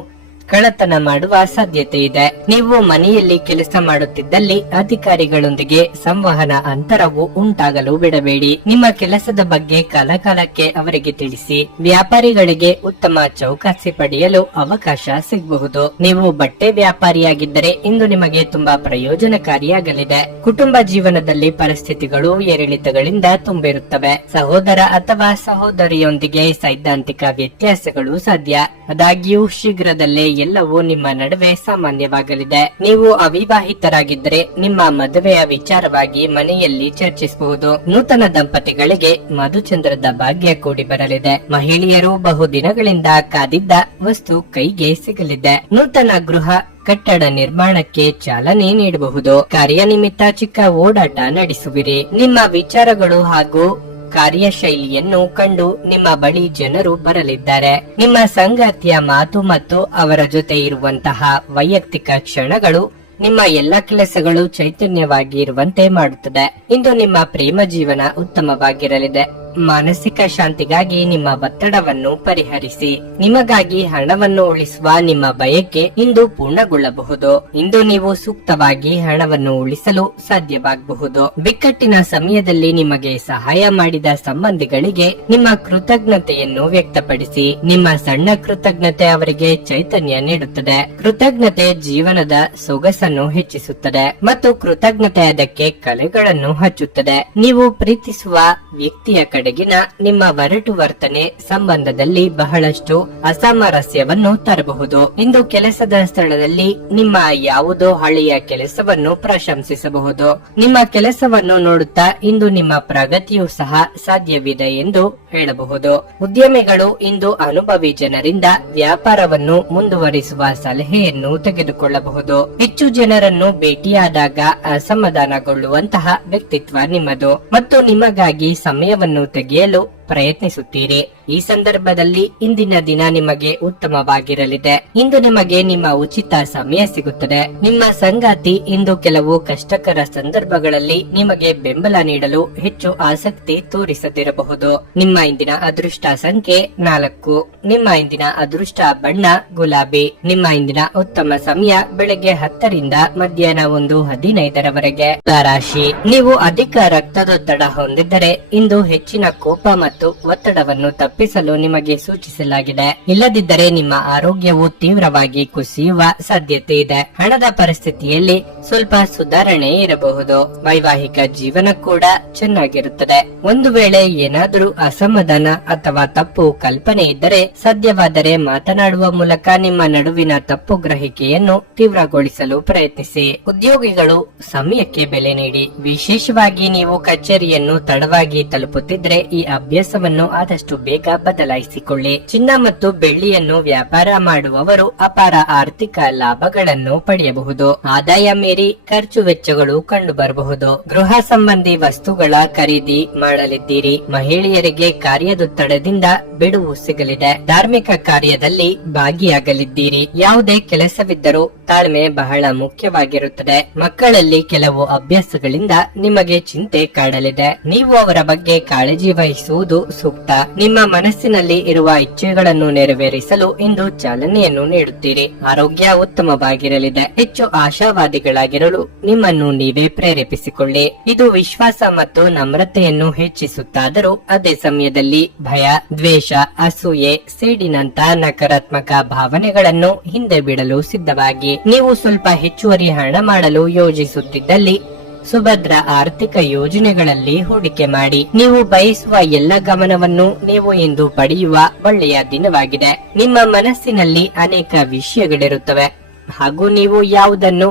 ಕಳ್ಳತನ ಮಾಡುವ ಸಾಧ್ಯತೆ ಇದೆ. ನೀವು ಮನೆಯಲ್ಲಿ ಕೆಲಸ ಮಾಡುತ್ತಿದ್ದಲ್ಲಿ ಅಧಿಕಾರಿಗಳೊಂದಿಗೆ ಸಂವಹನ ಅಂತರವು ಉಂಟಾಗಲು ಬಿಡಬೇಡಿ. ನಿಮ್ಮ ಕೆಲಸದ ಬಗ್ಗೆ ಕಾಲಕಾಲಕ್ಕೆ ಅವರಿಗೆ ತಿಳಿಸಿ. ವ್ಯಾಪಾರಿಗಳಿಗೆ ಉತ್ತಮ ಚೌಕಾಸಿ ಪಡೆಯಲು ಅವಕಾಶ ಸಿಗಬಹುದು. ನೀವು ಬಟ್ಟೆ ವ್ಯಾಪಾರಿಯಾಗಿದ್ದರೆ ಇಂದು ನಿಮಗೆ ತುಂಬಾ ಪ್ರಯೋಜನಕಾರಿಯಾಗಲಿದೆ. ಕುಟುಂಬ ಜೀವನದಲ್ಲಿ ಪರಿಸ್ಥಿತಿಗಳು ಏರಿಳಿತಗಳಿಂದ ತುಂಬಿರುತ್ತವೆ. ಸಹೋದರ ಅಥವಾ ಸಹೋದರಿಯೊಂದಿಗೆ ಸೈದ್ಧಾಂತಿಕ ವ್ಯತ್ಯಾಸಗಳು ಸಾಧ್ಯ. ಆದಾಗ್ಯೂ ಶೀಘ್ರದಲ್ಲೇ ಎಲ್ಲವೂ ನಿಮ್ಮ ನಡುವೆ ಸಾಮಾನ್ಯವಾಗಲಿದೆ. ನೀವು ಅವಿವಾಹಿತರಾಗಿದ್ದರೆ ನಿಮ್ಮ ಮದುವೆಯ ವಿಚಾರವಾಗಿ ಮನೆಯಲ್ಲಿ ಚರ್ಚಿಸಬಹುದು. ನೂತನ ದಂಪತಿಗಳಿಗೆ ಮಧುಚಂದ್ರದ ಭಾಗ್ಯ ಕೂಡಿ ಬರಲಿದೆ. ಮಹಿಳೆಯರು ಬಹುದಿನಗಳಿಂದ ಕಾದಿದ್ದ ವಸ್ತು ಕೈಗೆ ಸಿಗಲಿದೆ. ನೂತನ ಗೃಹ ಕಟ್ಟಡ ನಿರ್ಮಾಣಕ್ಕೆ ಚಾಲನೆ ನೀಡಬಹುದು. ಕಾರ್ಯನಿಮಿತ್ತ ಚಿಕ್ಕ ಓಡಾಟ ನಡೆಸುವಿರಿ. ನಿಮ್ಮ ವಿಚಾರಗಳು ಹಾಗೂ ಕಾರ್ಯಶೈಲಿಯನ್ನು ಕಂಡು ನಿಮ್ಮ ಬಳಿ ಜನರು ಬರಲಿದ್ದಾರೆ. ನಿಮ್ಮ ಸಂಗಾತಿಯ ಮಾತು ಮತ್ತು ಅವರ ಜೊತೆ ಇರುವಂತಹ ವೈಯಕ್ತಿಕ ಕ್ಷಣಗಳು ನಿಮ್ಮ ಎಲ್ಲ ಕೆಲಸಗಳು ಚೈತನ್ಯವಾಗಿ ಇರುವಂತೆ ಮಾಡುತ್ತದೆ. ಇಂದು ನಿಮ್ಮ ಪ್ರೇಮ ಜೀವನ ಉತ್ತಮವಾಗಿರಲಿದೆ. ಮಾನಸಿಕ ಶಾಂತಿಗಾಗಿ ನಿಮ್ಮ ಒತ್ತಡವನ್ನು ಪರಿಹರಿಸಿ. ನಿಮಗಾಗಿ ಹಣವನ್ನು ಉಳಿಸುವ ನಿಮ್ಮ ಬಯಕೆ ಇಂದು ಪೂರ್ಣಗೊಳ್ಳಬಹುದು. ಇಂದು ನೀವು ಸೂಕ್ತವಾಗಿ ಹಣವನ್ನು ಉಳಿಸಲು ಸಾಧ್ಯವಾಗಬಹುದು. ಬಿಕ್ಕಟ್ಟಿನ ಸಮಯದಲ್ಲಿ ನಿಮಗೆ ಸಹಾಯ ಮಾಡಿದ ಸಂಬಂಧಿಗಳಿಗೆ ನಿಮ್ಮ ಕೃತಜ್ಞತೆಯನ್ನು ವ್ಯಕ್ತಪಡಿಸಿ. ನಿಮ್ಮ ಸಣ್ಣ ಕೃತಜ್ಞತೆ ಅವರಿಗೆ ಚೈತನ್ಯ ನೀಡುತ್ತದೆ. ಕೃತಜ್ಞತೆ ಜೀವನದ ಸೊಗಸನ್ನು ಹೆಚ್ಚಿಸುತ್ತದೆ ಮತ್ತು ಕೃತಜ್ಞತೆ ಅದಕ್ಕೆ ಕಲೆಗಳನ್ನು ಹಚ್ಚುತ್ತದೆ. ನೀವು ಪ್ರೀತಿಸುವ ವ್ಯಕ್ತಿಯ ಕಡೆಗಿನ ನಿಮ್ಮ ಒರಟು ವರ್ತನೆ ಸಂಬಂಧದಲ್ಲಿ ಬಹಳಷ್ಟು ಅಸಾಮರಸ್ಯವನ್ನು ತರಬಹುದು. ಇಂದು ಕೆಲಸದ ಸ್ಥಳದಲ್ಲಿ ನಿಮ್ಮ ಯಾವುದೋ ಹಳೆಯ ಕೆಲಸವನ್ನು ಪ್ರಶಂಸಿಸಬಹುದು. ನಿಮ್ಮ ಕೆಲಸವನ್ನು ನೋಡುತ್ತಾ ಇಂದು ನಿಮ್ಮ ಪ್ರಗತಿಯೂ ಸಹ ಸಾಧ್ಯವಿದೆ ಎಂದು ಹೇಳಬಹುದು. ಉದ್ಯಮಿಗಳು ಇಂದು ಅನುಭವಿ ಜನರಿಂದ ವ್ಯಾಪಾರವನ್ನು ಮುಂದುವರಿಸುವ ಸಲಹೆಯನ್ನು ತೆಗೆದುಕೊಳ್ಳಬಹುದು. ಹೆಚ್ಚು ಜನರನ್ನು ಭೇಟಿಯಾದಾಗ ಅಸಮಾಧಾನಗೊಳ್ಳುವಂತಹ ವ್ಯಕ್ತಿತ್ವ ನಿಮ್ಮದು ಮತ್ತು ನಿಮಗಾಗಿ ಸಮಯವನ್ನು ತೆಗೆಯಲು ಪ್ರಯತ್ನಿಸುತ್ತೀರಿ. ಈ ಸಂದರ್ಭದಲ್ಲಿ ಇಂದಿನ ದಿನ ನಿಮಗೆ ಉತ್ತಮವಾಗಿರಲಿದೆ. ಇಂದು ನಿಮಗೆ ನಿಮ್ಮ ಉಚಿತ ಸಮಯ ಸಿಗುತ್ತದೆ. ನಿಮ್ಮ ಸಂಗಾತಿ ಇಂದು ಕೆಲವು ಕಷ್ಟಕರ ಸಂದರ್ಭಗಳಲ್ಲಿ ನಿಮಗೆ ಬೆಂಬಲ ನೀಡಲು ಹೆಚ್ಚು ಆಸಕ್ತಿ ತೋರಿಸದಿರಬಹುದು. ನಿಮ್ಮ ಇಂದಿನ ಅದೃಷ್ಟ ಸಂಖ್ಯೆ 4. ನಿಮ್ಮ ಇಂದಿನ ಅದೃಷ್ಟ ಬಣ್ಣ ಗುಲಾಬಿ. ನಿಮ್ಮ ಇಂದಿನ ಉತ್ತಮ ಸಮಯ ಬೆಳಗ್ಗೆ 10 ರಿಂದ ಮಧ್ಯಾಹ್ನ 1:15 ರಾಶಿ. ನೀವು ಅಧಿಕ ರಕ್ತದೊತ್ತಡ ಹೊಂದಿದ್ದರೆ ಇಂದು ಹೆಚ್ಚಿನ ಕೋಪ ಮತ್ತು ಒತ್ತಡವನ್ನು ತಪ್ಪಿಸಲು ನಿಮಗೆ ಸೂಚಿಸಲಾಗಿದೆ. ಇಲ್ಲದಿದ್ದರೆ ನಿಮ್ಮ ಆರೋಗ್ಯವು ತೀವ್ರವಾಗಿ ಕುಸಿಯುವ ಸಾಧ್ಯತೆ ಇದೆ. ಹಣದ ಪರಿಸ್ಥಿತಿಯಲ್ಲಿ ಸ್ವಲ್ಪ ಸುಧಾರಣೆ ಇರಬಹುದು. ವೈವಾಹಿಕ ಜೀವನ ಕೂಡ ಚೆನ್ನಾಗಿರುತ್ತದೆ. ಒಂದು ವೇಳೆ ಏನಾದರೂ ಅಸಮಾಧಾನ ಅಥವಾ ತಪ್ಪು ಕಲ್ಪನೆ ಇದ್ದರೆ ಸಾಧ್ಯವಾದರೆ ಮಾತನಾಡುವ ಮೂಲಕ ನಿಮ್ಮ ನಡುವಿನ ತಪ್ಪು ಗ್ರಹಿಕೆಯನ್ನು ತೀವ್ರಗೊಳಿಸಲು ಪ್ರಯತ್ನಿಸಿ. ಉದ್ಯೋಗಿಗಳು ಸಮಯಕ್ಕೆ ಬೆಲೆ ನೀಡಿ. ವಿಶೇಷವಾಗಿ ನೀವು ಕಚೇರಿಯನ್ನು ತಡವಾಗಿ ತಲುಪುತ್ತಿದ್ರೆ ಈ ಅಭ್ಯಾಸವನ್ನು ಆದಷ್ಟು ಬೇಗ ಬದಲಾಯಿಸಿಕೊಳ್ಳಿ. ಚಿನ್ನ ಮತ್ತು ಬೆಳ್ಳಿಯನ್ನು ವ್ಯಾಪಾರ ಮಾಡುವವರು ಅಪಾರ ಆರ್ಥಿಕ ಲಾಭಗಳನ್ನು ಪಡೆಯಬಹುದು. ಆದಾಯ ಮೀರಿ ಖರ್ಚು ವೆಚ್ಚಗಳು ಕಂಡುಬರಬಹುದು. ಗೃಹ ಸಂಬಂಧಿ ವಸ್ತುಗಳ ಖರೀದಿ ಮಾಡಲಿದ್ದೀರಿ. ಮಹಿಳೆಯರಿಗೆ ಕಾರ್ಯದೊತ್ತಡದಿಂದ ಬಿಡುವು ಸಿಗಲಿದೆ. ಧಾರ್ಮಿಕ ಕಾರ್ಯದಲ್ಲಿ ಭಾಗಿಯಾಗಲಿದ್ದೀರಿ. ಯಾವುದೇ ಕೆಲಸವಿದ್ದರೂ ತಾಳ್ಮೆ ಬಹಳ ಮುಖ್ಯವಾಗಿರುತ್ತದೆ. ಮಕ್ಕಳಲ್ಲಿ ಕೆಲವು ಅಭ್ಯಾಸಗಳಿಂದ ನಿಮಗೆ ಚಿಂತೆ ಕಾಡಲಿದೆ. ನೀವು ಅವರ ಬಗ್ಗೆ ಕಾಳಜಿ ವಹಿಸುವುದು ಸೂಕ್ತ. ನಿಮ್ಮ ಮನಸ್ಸಿನಲ್ಲಿ ಇರುವ ಇಚ್ಛೆಗಳನ್ನು ನೆರವೇರಿಸಲು ಇಂದು ಚಾಲನೆಯನ್ನು ನೀಡುತ್ತೀರಿ. ಆರೋಗ್ಯ ಉತ್ತಮವಾಗಿರಲಿದೆ. ಹೆಚ್ಚು ಆಶಾವಾದಿಗಳಾಗಿರಲು ನಿಮ್ಮನ್ನು ನೀವೇ ಪ್ರೇರೇಪಿಸಿಕೊಳ್ಳಿ. ಇದು ವಿಶ್ವಾಸ ಮತ್ತು ನಮ್ರತೆಯನ್ನು ಹೆಚ್ಚಿಸುತ್ತಾದರೂ ಅದೇ ಸಮಯದಲ್ಲಿ ಭಯ, ದ್ವೇಷ, ಅಸೂಯೆ, ಸೇಡಿನಂತ ನಕಾರಾತ್ಮಕ ಭಾವನೆಗಳನ್ನು ಹಿಂದೆ ಬಿಡಲು ಸಿದ್ಧವಾಗಿ. ನೀವು ಸ್ವಲ್ಪ ಹೆಚ್ಚುವರಿ ಹಣ ಮಾಡಲು ಯೋಜಿಸುತ್ತಿದ್ದಲ್ಲಿ ಸುಭದ್ರ ಆರ್ಥಿಕ ಯೋಜನೆಗಳಲ್ಲಿ ಹೂಡಿಕೆ ಮಾಡಿ. ನೀವು ಬಯಸುವ ಎಲ್ಲ ಗಮನವನ್ನು ನೀವು ಇಂದು ಪಡೆಯುವ ಒಳ್ಳೆಯ ದಿನವಾಗಿದೆ. ನಿಮ್ಮ ಮನಸ್ಸಿನಲ್ಲಿ ಅನೇಕ ವಿಷಯಗಳಿರುತ್ತವೆ ಹಾಗೂ ನೀವು ಯಾವುದನ್ನು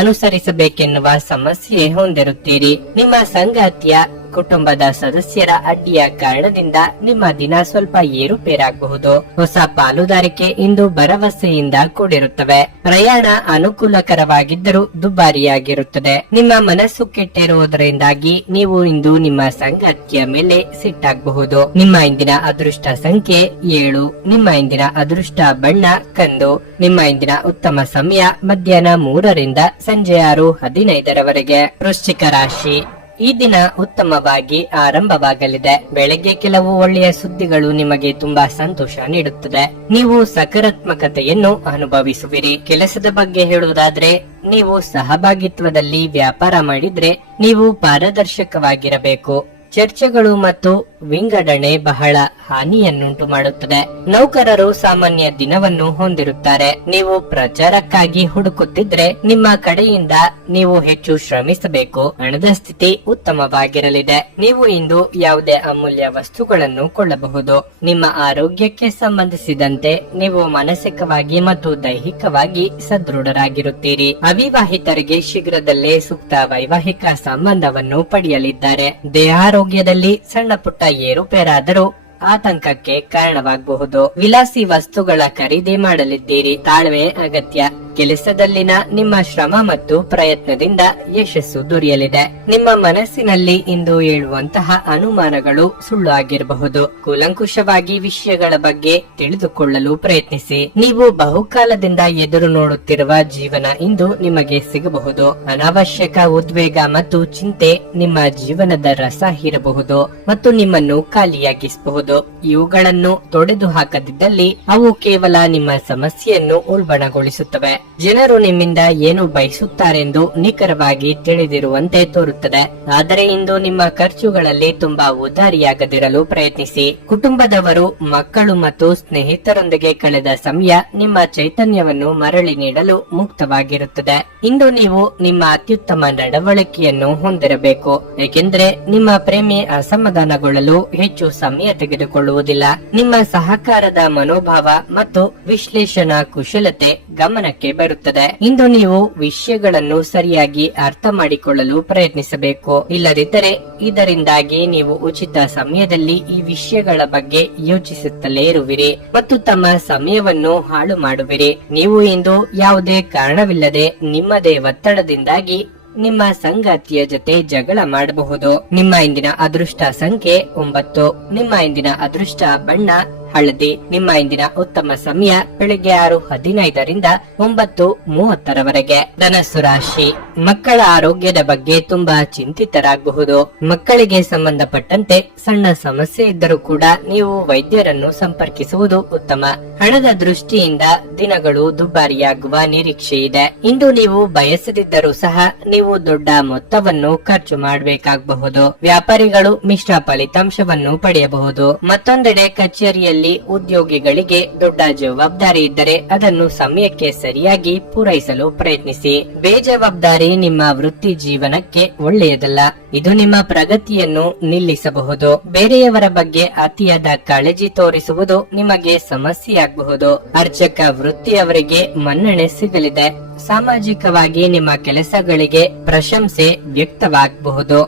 ಅನುಸರಿಸಬೇಕೆನ್ನುವ ಸಮಸ್ಯೆ ಹೊಂದಿರುತ್ತೀರಿ. ನಿಮ್ಮ ಸಂಗಾತಿಯ ಕುಟುಂಬದ ಸದಸ್ಯರ ಅಡ್ಡಿಯ ಕಾರಣದಿಂದ ನಿಮ್ಮ ದಿನ ಸ್ವಲ್ಪ ಏರುಪೇರಾಗಬಹುದು. ಹೊಸ ಪಾಲುದಾರಿಕೆ ಇಂದು ಭರವಸೆಯಿಂದ ಕೂಡಿರುತ್ತವೆ. ಪ್ರಯಾಣ ಅನುಕೂಲಕರವಾಗಿದ್ದರೂ ದುಬಾರಿಯಾಗಿರುತ್ತದೆ. ನಿಮ್ಮ ಮನಸ್ಸು ಕೆಟ್ಟಿರುವುದರಿಂದಾಗಿ ನೀವು ಇಂದು ನಿಮ್ಮ ಸಂಗಾತಿಯ ಮೇಲೆ ಸಿಟ್ಟಾಗಬಹುದು. ನಿಮ್ಮ ಇಂದಿನ ಅದೃಷ್ಟ ಸಂಖ್ಯೆ 7. ನಿಮ್ಮ ಇಂದಿನ ಅದೃಷ್ಟ ಬಣ್ಣ ಕಂದು. ನಿಮ್ಮ ಇಂದಿನ ಉತ್ತಮ ಸಮಯ ಮಧ್ಯಾಹ್ನ 3 ರಿಂದ ಸಂಜೆ 6:15 ವೃಶ್ಚಿಕ ರಾಶಿ. ಈ ದಿನ ಉತ್ತಮವಾಗಿ ಆರಂಭವಾಗಲಿದೆ. ಬೆಳಗ್ಗೆ ಕೆಲವು ಒಳ್ಳೆಯ ಸುದ್ದಿಗಳು ನಿಮಗೆ ತುಂಬಾ ಸಂತೋಷ ನೀಡುತ್ತದೆ. ನೀವು ಸಕಾರಾತ್ಮಕತೆಯನ್ನು ಅನುಭವಿಸುವಿರಿ. ಕೆಲಸದ ಬಗ್ಗೆ ಹೇಳುವುದಾದ್ರೆ, ನೀವು ಸಹಭಾಗಿತ್ವದಲ್ಲಿ ವ್ಯಾಪಾರ ಮಾಡಿದ್ರೆ ನೀವು ಪಾರದರ್ಶಕವಾಗಿರಬೇಕು. ಚರ್ಚೆಗಳು ಮತ್ತು ವಿಂಗಡಣೆ ಬಹಳ ಹಾನಿಯನ್ನುಂಟು ಮಾಡುತ್ತದೆ. ನೌಕರರು ಸಾಮಾನ್ಯ ದಿನವನ್ನು ಹೊಂದಿರುತ್ತಾರೆ. ನೀವು ಪ್ರಚಾರಕ್ಕಾಗಿ ಹುಡುಕುತ್ತಿದ್ರೆ ನಿಮ್ಮ ಕಡೆಯಿಂದ ನೀವು ಹೆಚ್ಚು ಶ್ರಮಿಸಬೇಕು. ಹಣದ ಸ್ಥಿತಿ ಉತ್ತಮವಾಗಿರಲಿದೆ. ನೀವು ಇಂದು ಯಾವುದೇ ಅಮೂಲ್ಯ ವಸ್ತುಗಳನ್ನು ಕೊಳ್ಳಬಹುದು. ನಿಮ್ಮ ಆರೋಗ್ಯಕ್ಕೆ ಸಂಬಂಧಿಸಿದಂತೆ ನೀವು ಮಾನಸಿಕವಾಗಿ ಮತ್ತು ದೈಹಿಕವಾಗಿ ಸದೃಢರಾಗಿರುತ್ತೀರಿ. ಅವಿವಾಹಿತರಿಗೆ ಶೀಘ್ರದಲ್ಲೇ ಸೂಕ್ತ ವೈವಾಹಿಕ ಸಂಬಂಧವನ್ನು ಪಡೆಯಲಿದ್ದಾರೆ. ದೇಹಾರೋಗ್ಯದಲ್ಲಿ ಸಣ್ಣ ಪುಟ್ಟ ಏರುಪೇರಾದರೂ ಆತಂಕಕ್ಕೆ ಕಾರಣವಾಗಬಹುದು. ವಿಲಾಸಿ ವಸ್ತುಗಳ ಖರೀದಿ ಮಾಡಲಿದ್ದೀರಿ. ತಾಳ್ಮೆ ಅಗತ್ಯ. ಕೆಲಸದಲ್ಲಿನ ನಿಮ್ಮ ಶ್ರಮ ಮತ್ತು ಪ್ರಯತ್ನದಿಂದ ಯಶಸ್ಸು ದೊರೆಯಲಿದೆ. ನಿಮ್ಮ ಮನಸ್ಸಿನಲ್ಲಿ ಇಂದು ಏಳುವಂತಹ ಅನುಮಾನಗಳು ಸುಳ್ಳು ಆಗಿರಬಹುದು. ಕೂಲಂಕುಷವಾಗಿ ವಿಷಯಗಳ ಬಗ್ಗೆ ತಿಳಿದುಕೊಳ್ಳಲು ಪ್ರಯತ್ನಿಸಿ. ನೀವು ಬಹುಕಾಲದಿಂದ ಎದುರು ನೋಡುತ್ತಿರುವ ಜೀವನ ಇಂದು ನಿಮಗೆ ಸಿಗಬಹುದು. ಅನಾವಶ್ಯಕ ಉದ್ವೇಗ ಮತ್ತು ಚಿಂತೆ ನಿಮ್ಮ ಜೀವನದ ರಸ ಹೀರಬಹುದು ಮತ್ತು ನಿಮ್ಮನ್ನು ಖಾಲಿಯಾಗಿಸಬಹುದು. ಇವುಗಳನ್ನು ತೊಡೆದು ಹಾಕದಿದ್ದಲ್ಲಿ ಅವು ಕೇವಲ ನಿಮ್ಮ ಸಮಸ್ಯೆಯನ್ನು ಉಲ್ಬಣಗೊಳಿಸುತ್ತವೆ. ಜನರು ನಿಮ್ಮಿಂದ ಏನು ಬಯಸುತ್ತಾರೆಂದು ನಿಖರವಾಗಿ ತಿಳಿದಿರುವಂತೆ ತೋರುತ್ತದೆ. ಆದರೆ ಇಂದು ನಿಮ್ಮ ಖರ್ಚುಗಳಲ್ಲಿ ತುಂಬಾ ಉದಾರಿಯಾಗದಿರಲು ಪ್ರಯತ್ನಿಸಿ. ಕುಟುಂಬದವರು, ಮಕ್ಕಳು ಮತ್ತು ಸ್ನೇಹಿತರೊಂದಿಗೆ ಕಳೆದ ಸಮಯ ನಿಮ್ಮ ಚೈತನ್ಯವನ್ನು ಮರಳಿ ನೀಡಲು ಮುಕ್ತವಾಗಿರುತ್ತದೆ. ಇಂದು ನೀವು ನಿಮ್ಮ ಅತ್ಯುತ್ತಮ ನಡವಳಿಕೆಯನ್ನು ಹೊಂದಿರಬೇಕು, ಏಕೆಂದರೆ ನಿಮ್ಮ ಪ್ರೇಮಿ ಅಸಮಾಧಾನಗೊಳ್ಳಲು ಹೆಚ್ಚು ಸಮಯ ತೆಗೆದುಕೊಳ್ಳುವುದಿಲ್ಲ. ನಿಮ್ಮ ಸಹಕಾರದ ಮನೋಭಾವ ಮತ್ತು ವಿಶ್ಲೇಷಣಾ ಕುಶಲತೆ ಗಮನಕ್ಕೆ ಬರುತ್ತದೆ. ಇಂದು ನೀವು ವಿಷಯಗಳನ್ನು ಸರಿಯಾಗಿ ಅರ್ಥ ಮಾಡಿಕೊಳ್ಳಲು ಪ್ರಯತ್ನಿಸಬೇಕು. ಇಲ್ಲದಿದ್ದರೆ ಇದರಿಂದಾಗಿ ನೀವು ಉಚಿತ ಸಮಯದಲ್ಲಿ ಈ ವಿಷಯಗಳ ಬಗ್ಗೆ ಯೋಚಿಸುತ್ತಲೇ ಇರುವಿರಿ ಮತ್ತು ತಮ್ಮ ಸಮಯವನ್ನು ಹಾಳು ಮಾಡುವಿರಿ. ನೀವು ಇಂದು ಯಾವುದೇ ಕಾರಣವಿಲ್ಲದೆ ನಿಮ್ಮದೇ ಒತ್ತಡದಿಂದಾಗಿ ನಿಮ್ಮ ಸಂಗಾತಿಯ ಜೊತೆ ಜಗಳ ಮಾಡಬಹುದು. ನಿಮ್ಮ ಇಂದಿನ ಅದೃಷ್ಟ ಸಂಖ್ಯೆ 9. ನಿಮ್ಮ ಇಂದಿನ ಅದೃಷ್ಟ ಬಣ್ಣ ಹಳದಿ. ನಿಮ್ಮ ಇಂದಿನ ಉತ್ತಮ ಸಮಯ ಬೆಳಿಗ್ಗೆ 6:15 9:30 ಧನಸ್ಸು ರಾಶಿ. ಮಕ್ಕಳ ಆರೋಗ್ಯದ ಬಗ್ಗೆ ತುಂಬಾ ಚಿಂತಿತರಾಗಬಹುದು. ಮಕ್ಕಳಿಗೆ ಸಂಬಂಧಪಟ್ಟಂತೆ ಸಣ್ಣ ಸಮಸ್ಯೆ ಇದ್ದರೂ ಕೂಡ ನೀವು ವೈದ್ಯರನ್ನು ಸಂಪರ್ಕಿಸುವುದು ಉತ್ತಮ. ಹಣದ ದೃಷ್ಟಿಯಿಂದ ದಿನಗಳು ದುಬಾರಿಯಾಗುವ ನಿರೀಕ್ಷೆ ಇದೆ. ಇಂದು ನೀವು ಬಯಸದಿದ್ದರೂ ಸಹ ನೀವು ದೊಡ್ಡ ಮೊತ್ತವನ್ನು ಖರ್ಚು ಮಾಡಬೇಕಾಗಬಹುದು. ವ್ಯಾಪಾರಿಗಳು ಮಿಶ್ರ ಫಲಿತಾಂಶವನ್ನು ಪಡೆಯಬಹುದು. ಮತ್ತೊಂದೆಡೆ ಕಚೇರಿಯಲ್ಲಿ ಉದ್ಯೋಗಿಗಳಿಗೆ ದೊಡ್ಡ ಜವಾಬ್ದಾರಿ ಇದ್ದರೆ ಅದನ್ನು ಸಮಯಕ್ಕೆ ಸರಿಯಾಗಿ ಪೂರೈಸಲು ಪ್ರಯತ್ನಿಸಿ. ಬೇಜವಾಬ್ದಾರಿ ನಿಮ್ಮ ವೃತ್ತಿ ಜೀವನಕ್ಕೆ ಒಳ್ಳೆಯದಲ್ಲ. ಇದು ನಿಮ್ಮ ಪ್ರಗತಿಯನ್ನು ನಿಲ್ಲಿಸಬಹುದು. ಬೇರೆಯವರ ಬಗ್ಗೆ ಅತಿಯಾದ ಕಾಳಜಿ ತೋರಿಸುವುದು ನಿಮಗೆ ಸಮಸ್ಯೆಯಾಗಬಹುದು. ಅರ್ಚಕ ವೃತ್ತಿಯವರಿಗೆ ಮನ್ನಣೆ ಸಿಗಲಿದೆ. ಸಾಮಾಜಿಕವಾಗಿ ನಿಮ್ಮ ಕೆಲಸಗಳಿಗೆ ಪ್ರಶಂಸೆ ವ್ಯಕ್ತವಾಗಬಹುದು.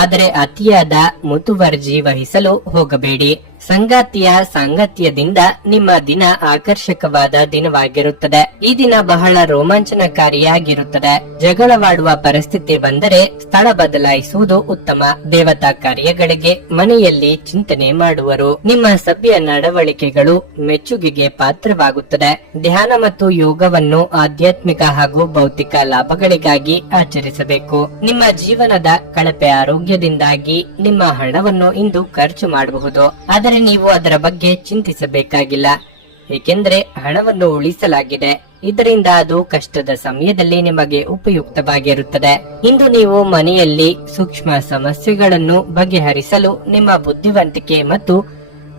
ಆದರೆ ಅತಿಯಾದ ಮುತುವರ್ಜಿ ವಹಿಸಲು ಹೋಗಬೇಡಿ. ಸಂಗಾತಿಯ ಸಾಂಗತ್ಯದಿಂದ ನಿಮ್ಮ ದಿನ ಆಕರ್ಷಕವಾದ ದಿನವಾಗಿರುತ್ತದೆ. ಈ ದಿನ ಬಹಳ ರೋಮಾಂಚನಕಾರಿಯಾಗಿರುತ್ತದೆ. ಜಗಳವಾಡುವ ಪರಿಸ್ಥಿತಿ ಬಂದರೆ ಸ್ಥಳ ಬದಲಾಯಿಸುವುದು ಉತ್ತಮ. ದೇವತಾ ಕಾರ್ಯಗಳಿಗೆ ಮನೆಯಲ್ಲಿ ಚಿಂತನೆ ಮಾಡುವರು. ನಿಮ್ಮ ಸಭ್ಯ ನಡವಳಿಕೆಗಳು ಮೆಚ್ಚುಗೆಗೆ ಪಾತ್ರವಾಗುತ್ತದೆ. ಧ್ಯಾನ ಮತ್ತು ಯೋಗವನ್ನು ಆಧ್ಯಾತ್ಮಿಕ ಹಾಗೂ ಭೌತಿಕ ಲಾಭಗಳಿಗಾಗಿ ಆಚರಿಸಬೇಕು. ನಿಮ್ಮ ಜೀವನದ ಕಳಪೆ ಆರೋಗ್ಯದಿಂದಾಗಿ ನಿಮ್ಮ ಹಣವನ್ನು ಇಂದು ಖರ್ಚು ಮಾಡಬಹುದು. ಆದರೆ ನೀವು ಅದರ ಬಗ್ಗೆ ಚಿಂತಿಸಬೇಕಾಗಿಲ್ಲ, ಏಕೆಂದರೆ ಹಣವನ್ನು ಉಳಿಸಲಾಗಿದೆ. ಇದರಿಂದ ಅದು ಕಷ್ಟದ ಸಮಯದಲ್ಲಿ ನಿಮಗೆ ಉಪಯುಕ್ತವಾಗಿರುತ್ತದೆ. ಇಂದು ನೀವು ಮನೆಯಲ್ಲಿ ಸೂಕ್ಷ್ಮ ಸಮಸ್ಯೆಗಳನ್ನು ಬಗೆಹರಿಸಲು ನಿಮ್ಮ ಬುದ್ಧಿವಂತಿಕೆ ಮತ್ತು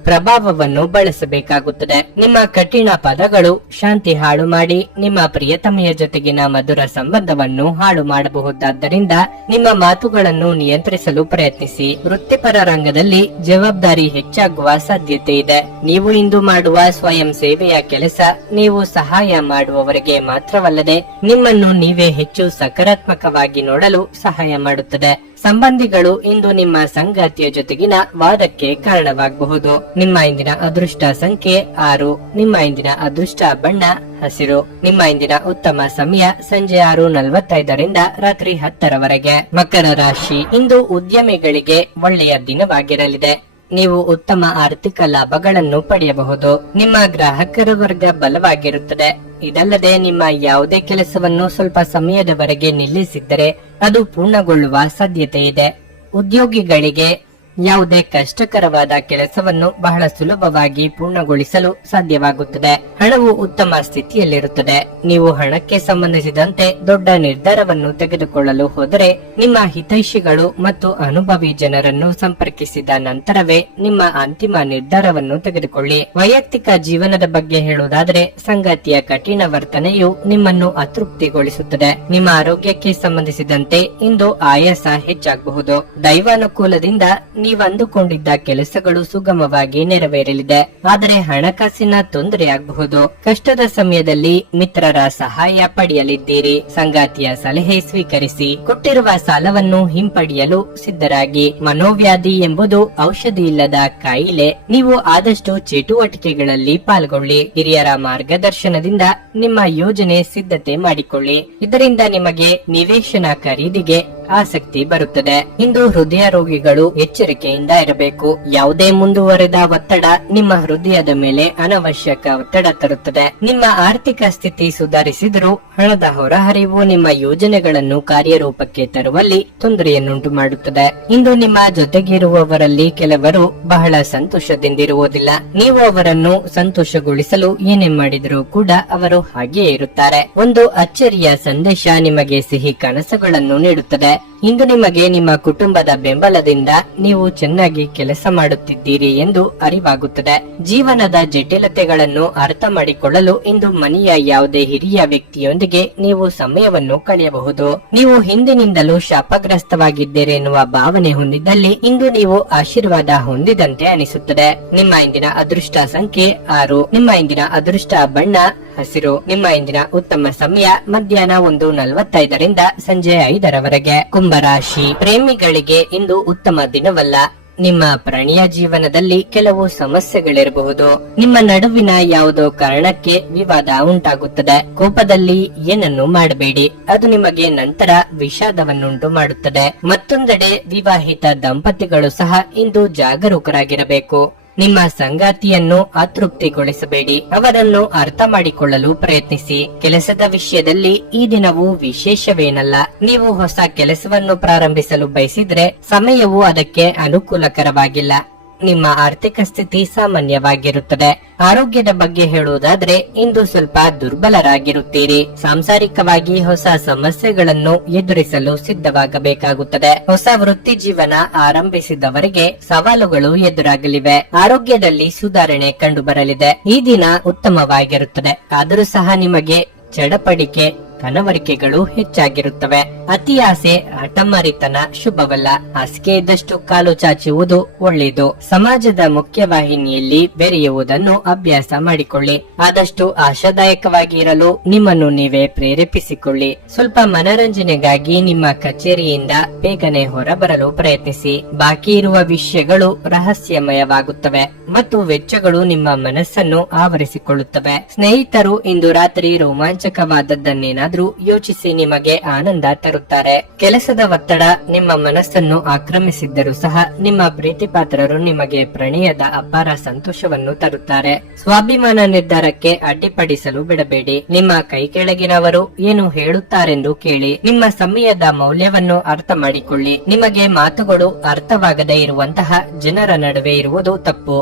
ಪ್ರಭಾವವನ್ನು ಬಳಸಬೇಕಾಗುತ್ತದೆ. ನಿಮ್ಮ ಕಠಿಣ ಪದಗಳು ಶಾಂತಿ ಹಾಳು ಮಾಡಿ ನಿಮ್ಮ ಪ್ರಿಯತಮೆಯ ಜೊತೆಗಿನ ಮಧುರ ಸಂಬಂಧವನ್ನು ಹಾಳು ಮಾಡಬಹುದಾದ್ದರಿಂದ ನಿಮ್ಮ ಮಾತುಗಳನ್ನು ನಿಯಂತ್ರಿಸಲು ಪ್ರಯತ್ನಿಸಿ. ವೃತ್ತಿಪರ ರಂಗದಲ್ಲಿ ಜವಾಬ್ದಾರಿ ಹೆಚ್ಚಾಗುವ ಸಾಧ್ಯತೆ ಇದೆ. ನೀವು ಇಂದು ಮಾಡುವ ಸ್ವಯಂ ಸೇವೆಯ ಕೆಲಸ ನೀವು ಸಹಾಯ ಮಾಡುವವರಿಗೆ ಮಾತ್ರವಲ್ಲದೆ ನಿಮ್ಮನ್ನು ನೀವೇ ಹೆಚ್ಚು ಸಕಾರಾತ್ಮಕವಾಗಿ ನೋಡಲು ಸಹಾಯ ಮಾಡುತ್ತದೆ. ಸಂಬಂಧಿಗಳು ಇಂದು ನಿಮ್ಮ ಸಂಗಾತಿಯ ಜೊತೆಗಿನ ವಾದಕ್ಕೆ ಕಾರಣವಾಗಬಹುದು. ನಿಮ್ಮ ಇಂದಿನ ಅದೃಷ್ಟ ಸಂಖ್ಯೆ 6. ನಿಮ್ಮ ಇಂದಿನ ಅದೃಷ್ಟ ಬಣ್ಣ ಹಸಿರು. ನಿಮ್ಮ ಇಂದಿನ ಉತ್ತಮ ಸಮಯ ಸಂಜೆ 6:45 ರಾತ್ರಿ 10 ಮಕರ ರಾಶಿ. ಇಂದು ಉದ್ಯಮಿಗಳಿಗೆ ಒಳ್ಳೆಯ ದಿನವಾಗಿರಲಿದೆ. ನೀವು ಉತ್ತಮ ಆರ್ಥಿಕ ಲಾಭಗಳನ್ನು ಪಡೆಯಬಹುದು. ನಿಮ್ಮ ಗ್ರಾಹಕರ ವರ್ಗ ಬಲವಾಗಿರುತ್ತದೆ. ಇದಲ್ಲದೆ ನಿಮ್ಮ ಯಾವುದೇ ಕೆಲಸವನ್ನು ಸ್ವಲ್ಪ ಸಮಯದವರೆಗೆ ನಿಲ್ಲಿಸಿದ್ದರೆ ಅದು ಪೂರ್ಣಗೊಳ್ಳುವ ಸಾಧ್ಯತೆ ಇದೆ. ಉದ್ಯೋಗಿಗಳಿಗೆ ಯಾವುದೇ ಕಷ್ಟಕರವಾದ ಕೆಲಸವನ್ನು ಬಹಳ ಸುಲಭವಾಗಿ ಪೂರ್ಣಗೊಳಿಸಲು ಸಾಧ್ಯವಾಗುತ್ತದೆ. ಹಣವು ಉತ್ತಮ ಸ್ಥಿತಿಯಲ್ಲಿರುತ್ತದೆ. ನೀವು ಹಣಕ್ಕೆ ಸಂಬಂಧಿಸಿದಂತೆ ದೊಡ್ಡ ನಿರ್ಧಾರವನ್ನು ತೆಗೆದುಕೊಳ್ಳಲು ಹೋದರೆ ನಿಮ್ಮ ಹಿತೈಷಿಗಳು ಮತ್ತು ಅನುಭವಿ ಜನರನ್ನು ಸಂಪರ್ಕಿಸಿದ ನಂತರವೇ ನಿಮ್ಮ ಅಂತಿಮ ನಿರ್ಧಾರವನ್ನು ತೆಗೆದುಕೊಳ್ಳಿ. ವೈಯಕ್ತಿಕ ಜೀವನದ ಬಗ್ಗೆ ಹೇಳುವುದಾದರೆ ಸಂಗಾತಿಯ ಕಠಿಣ ವರ್ತನೆಯು ನಿಮ್ಮನ್ನು ಅತೃಪ್ತಿಗೊಳಿಸುತ್ತದೆ. ನಿಮ್ಮ ಆರೋಗ್ಯಕ್ಕೆ ಸಂಬಂಧಿಸಿದಂತೆ ಇಂದು ಆಯಾಸ ಹೆಚ್ಚಾಗಬಹುದು. ದೈವಾನುಕೂಲದಿಂದ ನೀವು ಅಂದುಕೊಂಡಿದ್ದ ಕೆಲಸಗಳು ಸುಗಮವಾಗಿ ನೆರವೇರಲಿದೆ. ಆದರೆ ಹಣಕಾಸಿನ ತೊಂದರೆಯಾಗಬಹುದು. ಕಷ್ಟದ ಸಮಯದಲ್ಲಿ ಮಿತ್ರರ ಸಹಾಯ ಪಡೆಯಲಿದ್ದೀರಿ. ಸಂಗಾತಿಯ ಸಲಹೆ ಸ್ವೀಕರಿಸಿ. ಕೊಟ್ಟಿರುವ ಸಾಲವನ್ನು ಹಿಂಪಡೆಯಲು ಸಿದ್ಧರಾಗಿ. ಮನೋವ್ಯಾಧಿ ಎಂಬುದು ಔಷಧಿ ಇಲ್ಲದ ಕಾಯಿಲೆ. ನೀವು ಆದಷ್ಟು ಚಟುವಟಿಕೆಗಳಲ್ಲಿ ಪಾಲ್ಗೊಳ್ಳಿ. ಹಿರಿಯರ ಮಾರ್ಗದರ್ಶನದಿಂದ ನಿಮ್ಮ ಯೋಜನೆ ಸಿದ್ಧತೆ ಮಾಡಿಕೊಳ್ಳಿ. ಇದರಿಂದ ನಿಮಗೆ ನಿವೇಶನ ಖರೀದಿಗೆ ಆಸಕ್ತಿ ಬರುತ್ತದೆ. ಇಂದು ಹೃದಯ ರೋಗಿಗಳು ಎಚ್ಚರಿಕೆಯಿಂದ ಇರಬೇಕು. ಯಾವುದೇ ಮುಂದುವರೆದ ಒತ್ತಡ ನಿಮ್ಮ ಹೃದಯದ ಮೇಲೆ ಅನವಶ್ಯಕ ಒತ್ತಡ ತರುತ್ತದೆ. ನಿಮ್ಮ ಆರ್ಥಿಕ ಸ್ಥಿತಿ ಸುಧಾರಿಸಿದರೂ ಹಣದ ಹೊರಹರಿವು ನಿಮ್ಮ ಯೋಜನೆಗಳನ್ನು ಕಾರ್ಯರೂಪಕ್ಕೆ ತರುವಲ್ಲಿ ತೊಂದರೆಯನ್ನುಂಟು ಮಾಡುತ್ತದೆ. ಇಂದು ನಿಮ್ಮ ಜೊತೆಗಿರುವವರಲ್ಲಿ ಕೆಲವರು ಬಹಳ ಸಂತೋಷದಿಂದಿರುವುದಿಲ್ಲ. ನೀವು ಅವರನ್ನು ಸಂತೋಷಗೊಳಿಸಲು ಏನೇ ಮಾಡಿದರೂ ಕೂಡ ಅವರು ಹಾಗೆಯೇ ಇರುತ್ತಾರೆ. ಒಂದು ಅಚ್ಚರಿಯ ಸಂದೇಶ ನಿಮಗೆ ಸಿಹಿ ಕನಸುಗಳನ್ನು ನೀಡುತ್ತದೆ. ಇಂದು ನಿಮಗೆ ನಿಮ್ಮ ಕುಟುಂಬದ ಬೆಂಬಲದಿಂದ ನೀವು ಚೆನ್ನಾಗಿ ಕೆಲಸ ಮಾಡುತ್ತಿದ್ದೀರಿ ಎಂದು ಅರಿವಾಗುತ್ತದೆ. ಜೀವನದ ಜಟಿಲತೆಗಳನ್ನು ಅರ್ಥ ಮಾಡಿಕೊಳ್ಳಲು ಇಂದು ಮನೆಯ ಯಾವುದೇ ಹಿರಿಯ ವ್ಯಕ್ತಿಯೊಂದಿಗೆ ನೀವು ಸಮಯವನ್ನು ಕಳೆಯಬಹುದು. ನೀವು ಹಿಂದಿನಿಂದಲೂ ಶಾಪಗ್ರಸ್ತವಾಗಿದ್ದೀರಿ ಎನ್ನುವ ಭಾವನೆ ಹೊಂದಿದ್ದಲ್ಲಿ ಇಂದು ನೀವು ಆಶೀರ್ವಾದ ಹೊಂದಿದಂತೆ ಅನಿಸುತ್ತದೆ. ನಿಮ್ಮ ಇಂದಿನ ಅದೃಷ್ಟ ಸಂಖ್ಯೆ 6. ನಿಮ್ಮ ಇಂದಿನ ಅದೃಷ್ಟ ಬಣ್ಣ ಹಸಿರು. ನಿಮ್ಮ ಇಂದಿನ ಉತ್ತಮ ಸಮಯ ಮಧ್ಯಾಹ್ನ 1:45 ಸಂಜೆ 5 ಕುಂಭರಾಶಿ. ಪ್ರೇಮಿಗಳಿಗೆ ಇಂದು ಉತ್ತಮ ದಿನವಲ್ಲ. ನಿಮ್ಮ ಪ್ರಣಯ ಜೀವನದಲ್ಲಿ ಕೆಲವು ಸಮಸ್ಯೆಗಳಿರಬಹುದು. ನಿಮ್ಮ ನಡುವಿನ ಯಾವುದೋ ಕಾರಣಕ್ಕೆ ವಿವಾದ ಉಂಟಾಗುತ್ತದೆ. ಕೋಪದಲ್ಲಿ ಏನನ್ನು ಮಾಡಬೇಡಿ, ಅದು ನಿಮಗೆ ನಂತರ ವಿಷಾದವನ್ನುಂಟು ಮಾಡುತ್ತದೆ. ಮತ್ತೊಂದೆಡೆ ವಿವಾಹಿತ ದಂಪತಿಗಳು ಸಹ ಇಂದು ಜಾಗರೂಕರಾಗಿರಬೇಕು. ನಿಮ್ಮ ಸಂಗಾತಿಯನ್ನು ಅತೃಪ್ತಿಗೊಳಿಸಬೇಡಿ, ಅವರನ್ನು ಅರ್ಥ ಮಾಡಿಕೊಳ್ಳಲು ಪ್ರಯತ್ನಿಸಿ. ಕೆಲಸದ ವಿಷಯದಲ್ಲಿ ಈ ದಿನವೂ ವಿಶೇಷವೇನಲ್ಲ. ನೀವು ಹೊಸ ಕೆಲಸವನ್ನು ಪ್ರಾರಂಭಿಸಲು ಬಯಸಿದ್ರೆ ಸಮಯವು ಅದಕ್ಕೆ ಅನುಕೂಲಕರವಾಗಿಲ್ಲ. ನಿಮ್ಮ ಆರ್ಥಿಕ ಸ್ಥಿತಿ ಸಾಮಾನ್ಯವಾಗಿರುತ್ತದೆ. ಆರೋಗ್ಯದ ಬಗ್ಗೆ ಹೇಳುವುದಾದ್ರೆ ಇಂದು ಸ್ವಲ್ಪ ದುರ್ಬಲರಾಗಿರುತ್ತೀರಿ. ಸಾಂಸಾರಿಕವಾಗಿ ಹೊಸ ಸಮಸ್ಯೆಗಳನ್ನು ಎದುರಿಸಲು ಸಿದ್ಧವಾಗಬೇಕಾಗುತ್ತದೆ. ಹೊಸ ವೃತ್ತಿ ಜೀವನ ಆರಂಭಿಸಿದವರಿಗೆ ಸವಾಲುಗಳು ಎದುರಾಗಲಿವೆ. ಆರೋಗ್ಯದಲ್ಲಿ ಸುಧಾರಣೆ ಕಂಡುಬರಲಿದೆ. ಈ ದಿನ ಉತ್ತಮವಾಗಿರುತ್ತದೆ. ಆದರೂ ಸಹ ನಿಮಗೆ ಚಡಪಡಿಕೆ ಕನವರಿಕೆಗಳು ಹೆಚ್ಚಾಗಿರುತ್ತವೆ. ಅತಿ ಆಸೆ ಹಠಮಾರಿತನ ಶುಭವಲ್ಲ. ಹಾಸಿಗೆ ಇದ್ದಷ್ಟು ಕಾಲು ಚಾಚುವುದು ಒಳ್ಳೆಯದು. ಸಮಾಜದ ಮುಖ್ಯವಾಹಿನಿಯಲ್ಲಿ ಬೆರೆಯುವುದನ್ನು ಅಭ್ಯಾಸ ಮಾಡಿಕೊಳ್ಳಿ. ಆದಷ್ಟು ಆಶಾದಾಯಕವಾಗಿ ಇರಲು ನಿಮ್ಮನ್ನು ನೀವೇ ಪ್ರೇರೇಪಿಸಿಕೊಳ್ಳಿ. ಸ್ವಲ್ಪ ಮನರಂಜನೆಗಾಗಿ ನಿಮ್ಮ ಕಚೇರಿಯಿಂದ ಬೇಗನೆ ಹೊರಬರಲು ಪ್ರಯತ್ನಿಸಿ. ಬಾಕಿ ಇರುವ ವಿಷಯಗಳು ರಹಸ್ಯಮಯವಾಗುತ್ತವೆ ಮತ್ತು ವೆಚ್ಚಗಳು ನಿಮ್ಮ ಮನಸ್ಸನ್ನು ಆವರಿಸಿಕೊಳ್ಳುತ್ತವೆ. ಸ್ನೇಹಿತರು ಇಂದು ರಾತ್ರಿ ರೋಮಾಂಚಕವಾದದ್ದನ್ನೇನಾದ್ರೂ ಯೋಚಿಸಿ ನಿಮಗೆ ಆನಂದ ತರುತ್ತಾರೆ. ಕೆಲಸದ ಒತ್ತಡ ನಿಮ್ಮ ಮನಸ್ಸನ್ನು ಆಕ್ರಮಿಸಿದ್ದರೂ ಸಹ ನಿಮ್ಮ ಪ್ರೀತಿಪಾತ್ರರು ನಿಮಗೆ ಪ್ರಣಯದ ಅಪಾರ ಸಂತೋಷವನ್ನು ತರುತ್ತಾರೆ. ಸ್ವಾಭಿಮಾನ ನಿರ್ಧಾರಕ್ಕೆ ಅಡ್ಡಿಪಡಿಸಲು ಬಿಡಬೇಡಿ. ನಿಮ್ಮ ಕೈ ಕೆಳಗಿನವರು ಏನು ಹೇಳುತ್ತಾರೆಂದು ಕೇಳಿ. ನಿಮ್ಮ ಸಮಯದ ಮೌಲ್ಯವನ್ನು ಅರ್ಥ ಮಾಡಿಕೊಳ್ಳಿ. ನಿಮಗೆ ಮಾತುಗಳು ಅರ್ಥವಾಗದೇ ಇರುವಂತಹ ಜನರ ನಡುವೆ ಇರುವುದು ತಪ್ಪು.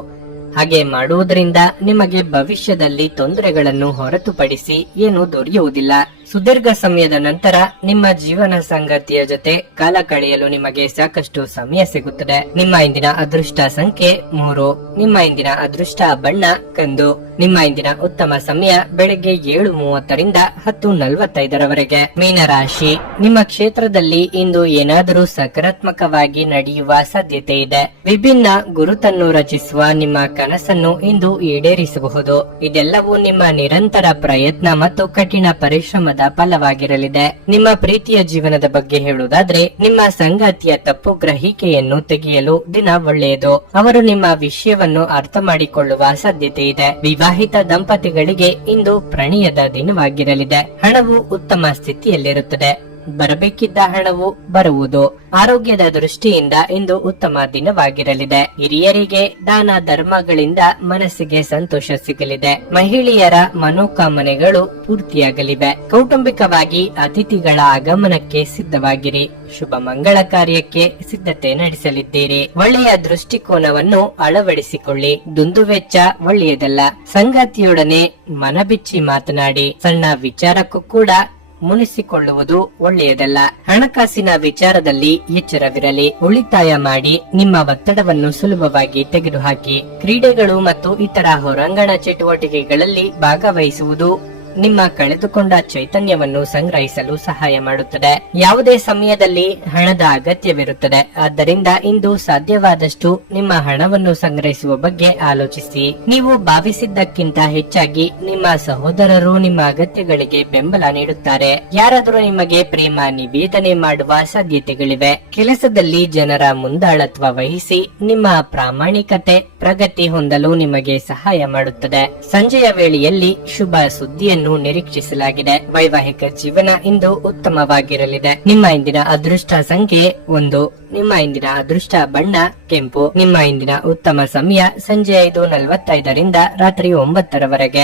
ಹಾಗೆ ಮಾಡುವುದರಿಂದ ನಿಮಗೆ ಭವಿಷ್ಯದಲ್ಲಿ ತೊಂದರೆಗಳನ್ನು ಹೊರತುಪಡಿಸಿ ಏನೂ ದೊರೆಯುವುದಿಲ್ಲ. ಸುದೀರ್ಘ ಸಮಯದ ನಂತರ ನಿಮ್ಮ ಜೀವನ ಸಂಗಾತಿಯ ಜೊತೆ ಕಾಲ ಕಳೆಯಲು ನಿಮಗೆ ಸಾಕಷ್ಟು ಸಮಯ ಸಿಗುತ್ತದೆ. ನಿಮ್ಮ ಇಂದಿನ ಅದೃಷ್ಟ ಸಂಖ್ಯೆ 3. ನಿಮ್ಮ ಇಂದಿನ ಅದೃಷ್ಟ ಬಣ್ಣ ಕಂದು. ನಿಮ್ಮ ಇಂದಿನ ಉತ್ತಮ ಸಮಯ ಬೆಳಗ್ಗೆ 7:30ರಿಂದ 10:45ರವರೆಗೆ. ಮೀನರಾಶಿ, ನಿಮ್ಮ ಕ್ಷೇತ್ರದಲ್ಲಿ ಇಂದು ಏನಾದರೂ ಸಕಾರಾತ್ಮಕವಾಗಿ ನಡೆಯುವ ಸಾಧ್ಯತೆ ಇದೆ. ವಿಭಿನ್ನ ಗುರುತನ್ನು ರಚಿಸುವ ನಿಮ್ಮ ಕನಸನ್ನು ಇಂದು ಈಡೇರಿಸಬಹುದು. ಇದೆಲ್ಲವೂ ನಿಮ್ಮ ನಿರಂತರ ಪ್ರಯತ್ನ ಮತ್ತು ಕಠಿಣ ಪರಿಶ್ರಮದ ಫಲವಾಗಿರಲಿದೆ. ನಿಮ್ಮ ಪ್ರೀತಿಯ ಜೀವನದ ಬಗ್ಗೆ ಹೇಳುವುದಾದ್ರೆ ನಿಮ್ಮ ಸಂಗಾತಿಯ ತಪ್ಪು ಗ್ರಹಿಕೆಯನ್ನು ತೆಗೆಯಲು ದಿನ ಒಳ್ಳೆಯದು. ಅವರು ನಿಮ್ಮ ವಿಷಯವನ್ನು ಅರ್ಥ ಮಾಡಿಕೊಳ್ಳುವ ಸಾಧ್ಯತೆ ಇದೆ. ವಿವಾಹಿತ ದಂಪತಿಗಳಿಗೆ ಇಂದು ಪ್ರಣಯದ ದಿನವಾಗಿರಲಿದೆ. ಹಣವು ಉತ್ತಮ ಸ್ಥಿತಿಯಲ್ಲಿರುತ್ತದೆ. ಬರಬೇಕಿದ್ದ ಹಣವು ಬರುವುದು. ಆರೋಗ್ಯದ ದೃಷ್ಟಿಯಿಂದ ಇಂದು ಉತ್ತಮ ದಿನವಾಗಿರಲಿದೆ. ಹಿರಿಯರಿಗೆ ದಾನ ಧರ್ಮಗಳಿಂದ ಮನಸ್ಸಿಗೆ ಸಂತೋಷ ಸಿಗಲಿದೆ. ಮಹಿಳೆಯರ ಮನೋಕಾಮನೆಗಳು ಪೂರ್ತಿಯಾಗಲಿವೆ. ಕೌಟುಂಬಿಕವಾಗಿ ಅತಿಥಿಗಳ ಆಗಮನಕ್ಕೆ ಸಿದ್ಧವಾಗಿರಿ. ಶುಭ ಮಂಗಳ ಕಾರ್ಯಕ್ಕೆ ಸಿದ್ಧತೆ ನಡೆಸಲಿದ್ದೀರಿ. ಒಳ್ಳೆಯ ದೃಷ್ಟಿಕೋನವನ್ನು ಅಳವಡಿಸಿಕೊಳ್ಳಿ. ದುಂದುವೆಚ್ಚ ಒಳ್ಳೆಯದಲ್ಲ. ಸಂಗಾತಿಯೊಡನೆ ಮನಬಿಚ್ಚಿ ಮಾತನಾಡಿ. ಸಣ್ಣ ವಿಚಾರಕ್ಕೂ ಕೂಡ ಮುನಿಸಿಕೊಳ್ಳುವುದು ಒಳ್ಳೆಯದಲ್ಲ. ಹಣಕಾಸಿನ ವಿಚಾರದಲ್ಲಿ ಎಚ್ಚರವಿರಲಿ. ಉಳಿತಾಯ ಮಾಡಿ ನಿಮ್ಮ ಒತ್ತಡವನ್ನು ಸುಲಭವಾಗಿ ತೆಗೆದುಹಾಕಿ. ಕ್ರೀಡೆಗಳು ಮತ್ತು ಇತರ ಹೊರಾಂಗಣ ಚಟುವಟಿಕೆಗಳಲ್ಲಿ ಭಾಗವಹಿಸುವುದು ನಿಮ್ಮ ಕಳೆದುಕೊಂಡ ಚೈತನ್ಯವನ್ನು ಸಂಗ್ರಹಿಸಲು ಸಹಾಯ ಮಾಡುತ್ತದೆ. ಯಾವುದೇ ಸಮಯದಲ್ಲಿ ಹಣದ ಅಗತ್ಯವಿರುತ್ತದೆ. ಆದ್ದರಿಂದ ಇಂದು ಸಾಧ್ಯವಾದಷ್ಟು ನಿಮ್ಮ ಹಣವನ್ನು ಸಂಗ್ರಹಿಸುವ ಬಗ್ಗೆ ಆಲೋಚಿಸಿ. ನೀವು ಭಾವಿಸಿದ್ದಕ್ಕಿಂತ ಹೆಚ್ಚಾಗಿ ನಿಮ್ಮ ಸಹೋದರರು ನಿಮ್ಮ ಅಗತ್ಯಗಳಿಗೆ ಬೆಂಬಲ ನೀಡುತ್ತಾರೆ. ಯಾರಾದರೂ ನಿಮಗೆ ಪ್ರೇಮ ನಿವೇದನೆ ಮಾಡುವ ಸಾಧ್ಯತೆಗಳಿವೆ. ಕೆಲಸದಲ್ಲಿ ಜನರ ಮುಂದಾಳತ್ವ ವಹಿಸಿ ನಿಮ್ಮ ಪ್ರಾಮಾಣಿಕತೆ ಪ್ರಗತಿ ಹೊಂದಲು ನಿಮಗೆ ಸಹಾಯ ಮಾಡುತ್ತದೆ. ಸಂಜೆಯ ವೇಳೆಯಲ್ಲಿ ಶುಭ ಸುದ್ದಿಯನ್ನು ನಿರೀಕ್ಷಿಸಲಾಗಿದೆ. ವೈವಾಹಿಕ ಜೀವನ ಇಂದು ಉತ್ತಮವಾಗಿರಲಿದೆ. ನಿಮ್ಮ ಇಂದಿನ ಅದೃಷ್ಟ ಸಂಖ್ಯೆ 1. ನಿಮ್ಮ ಇಂದಿನ ಅದೃಷ್ಟ ಬಣ್ಣ ಕೆಂಪು. ನಿಮ್ಮ ಇಂದಿನ ಉತ್ತಮ ಸಮಯ ಸಂಜೆ 5:45ರಿಂದ ರಾತ್ರಿ 9ರವರೆಗೆ.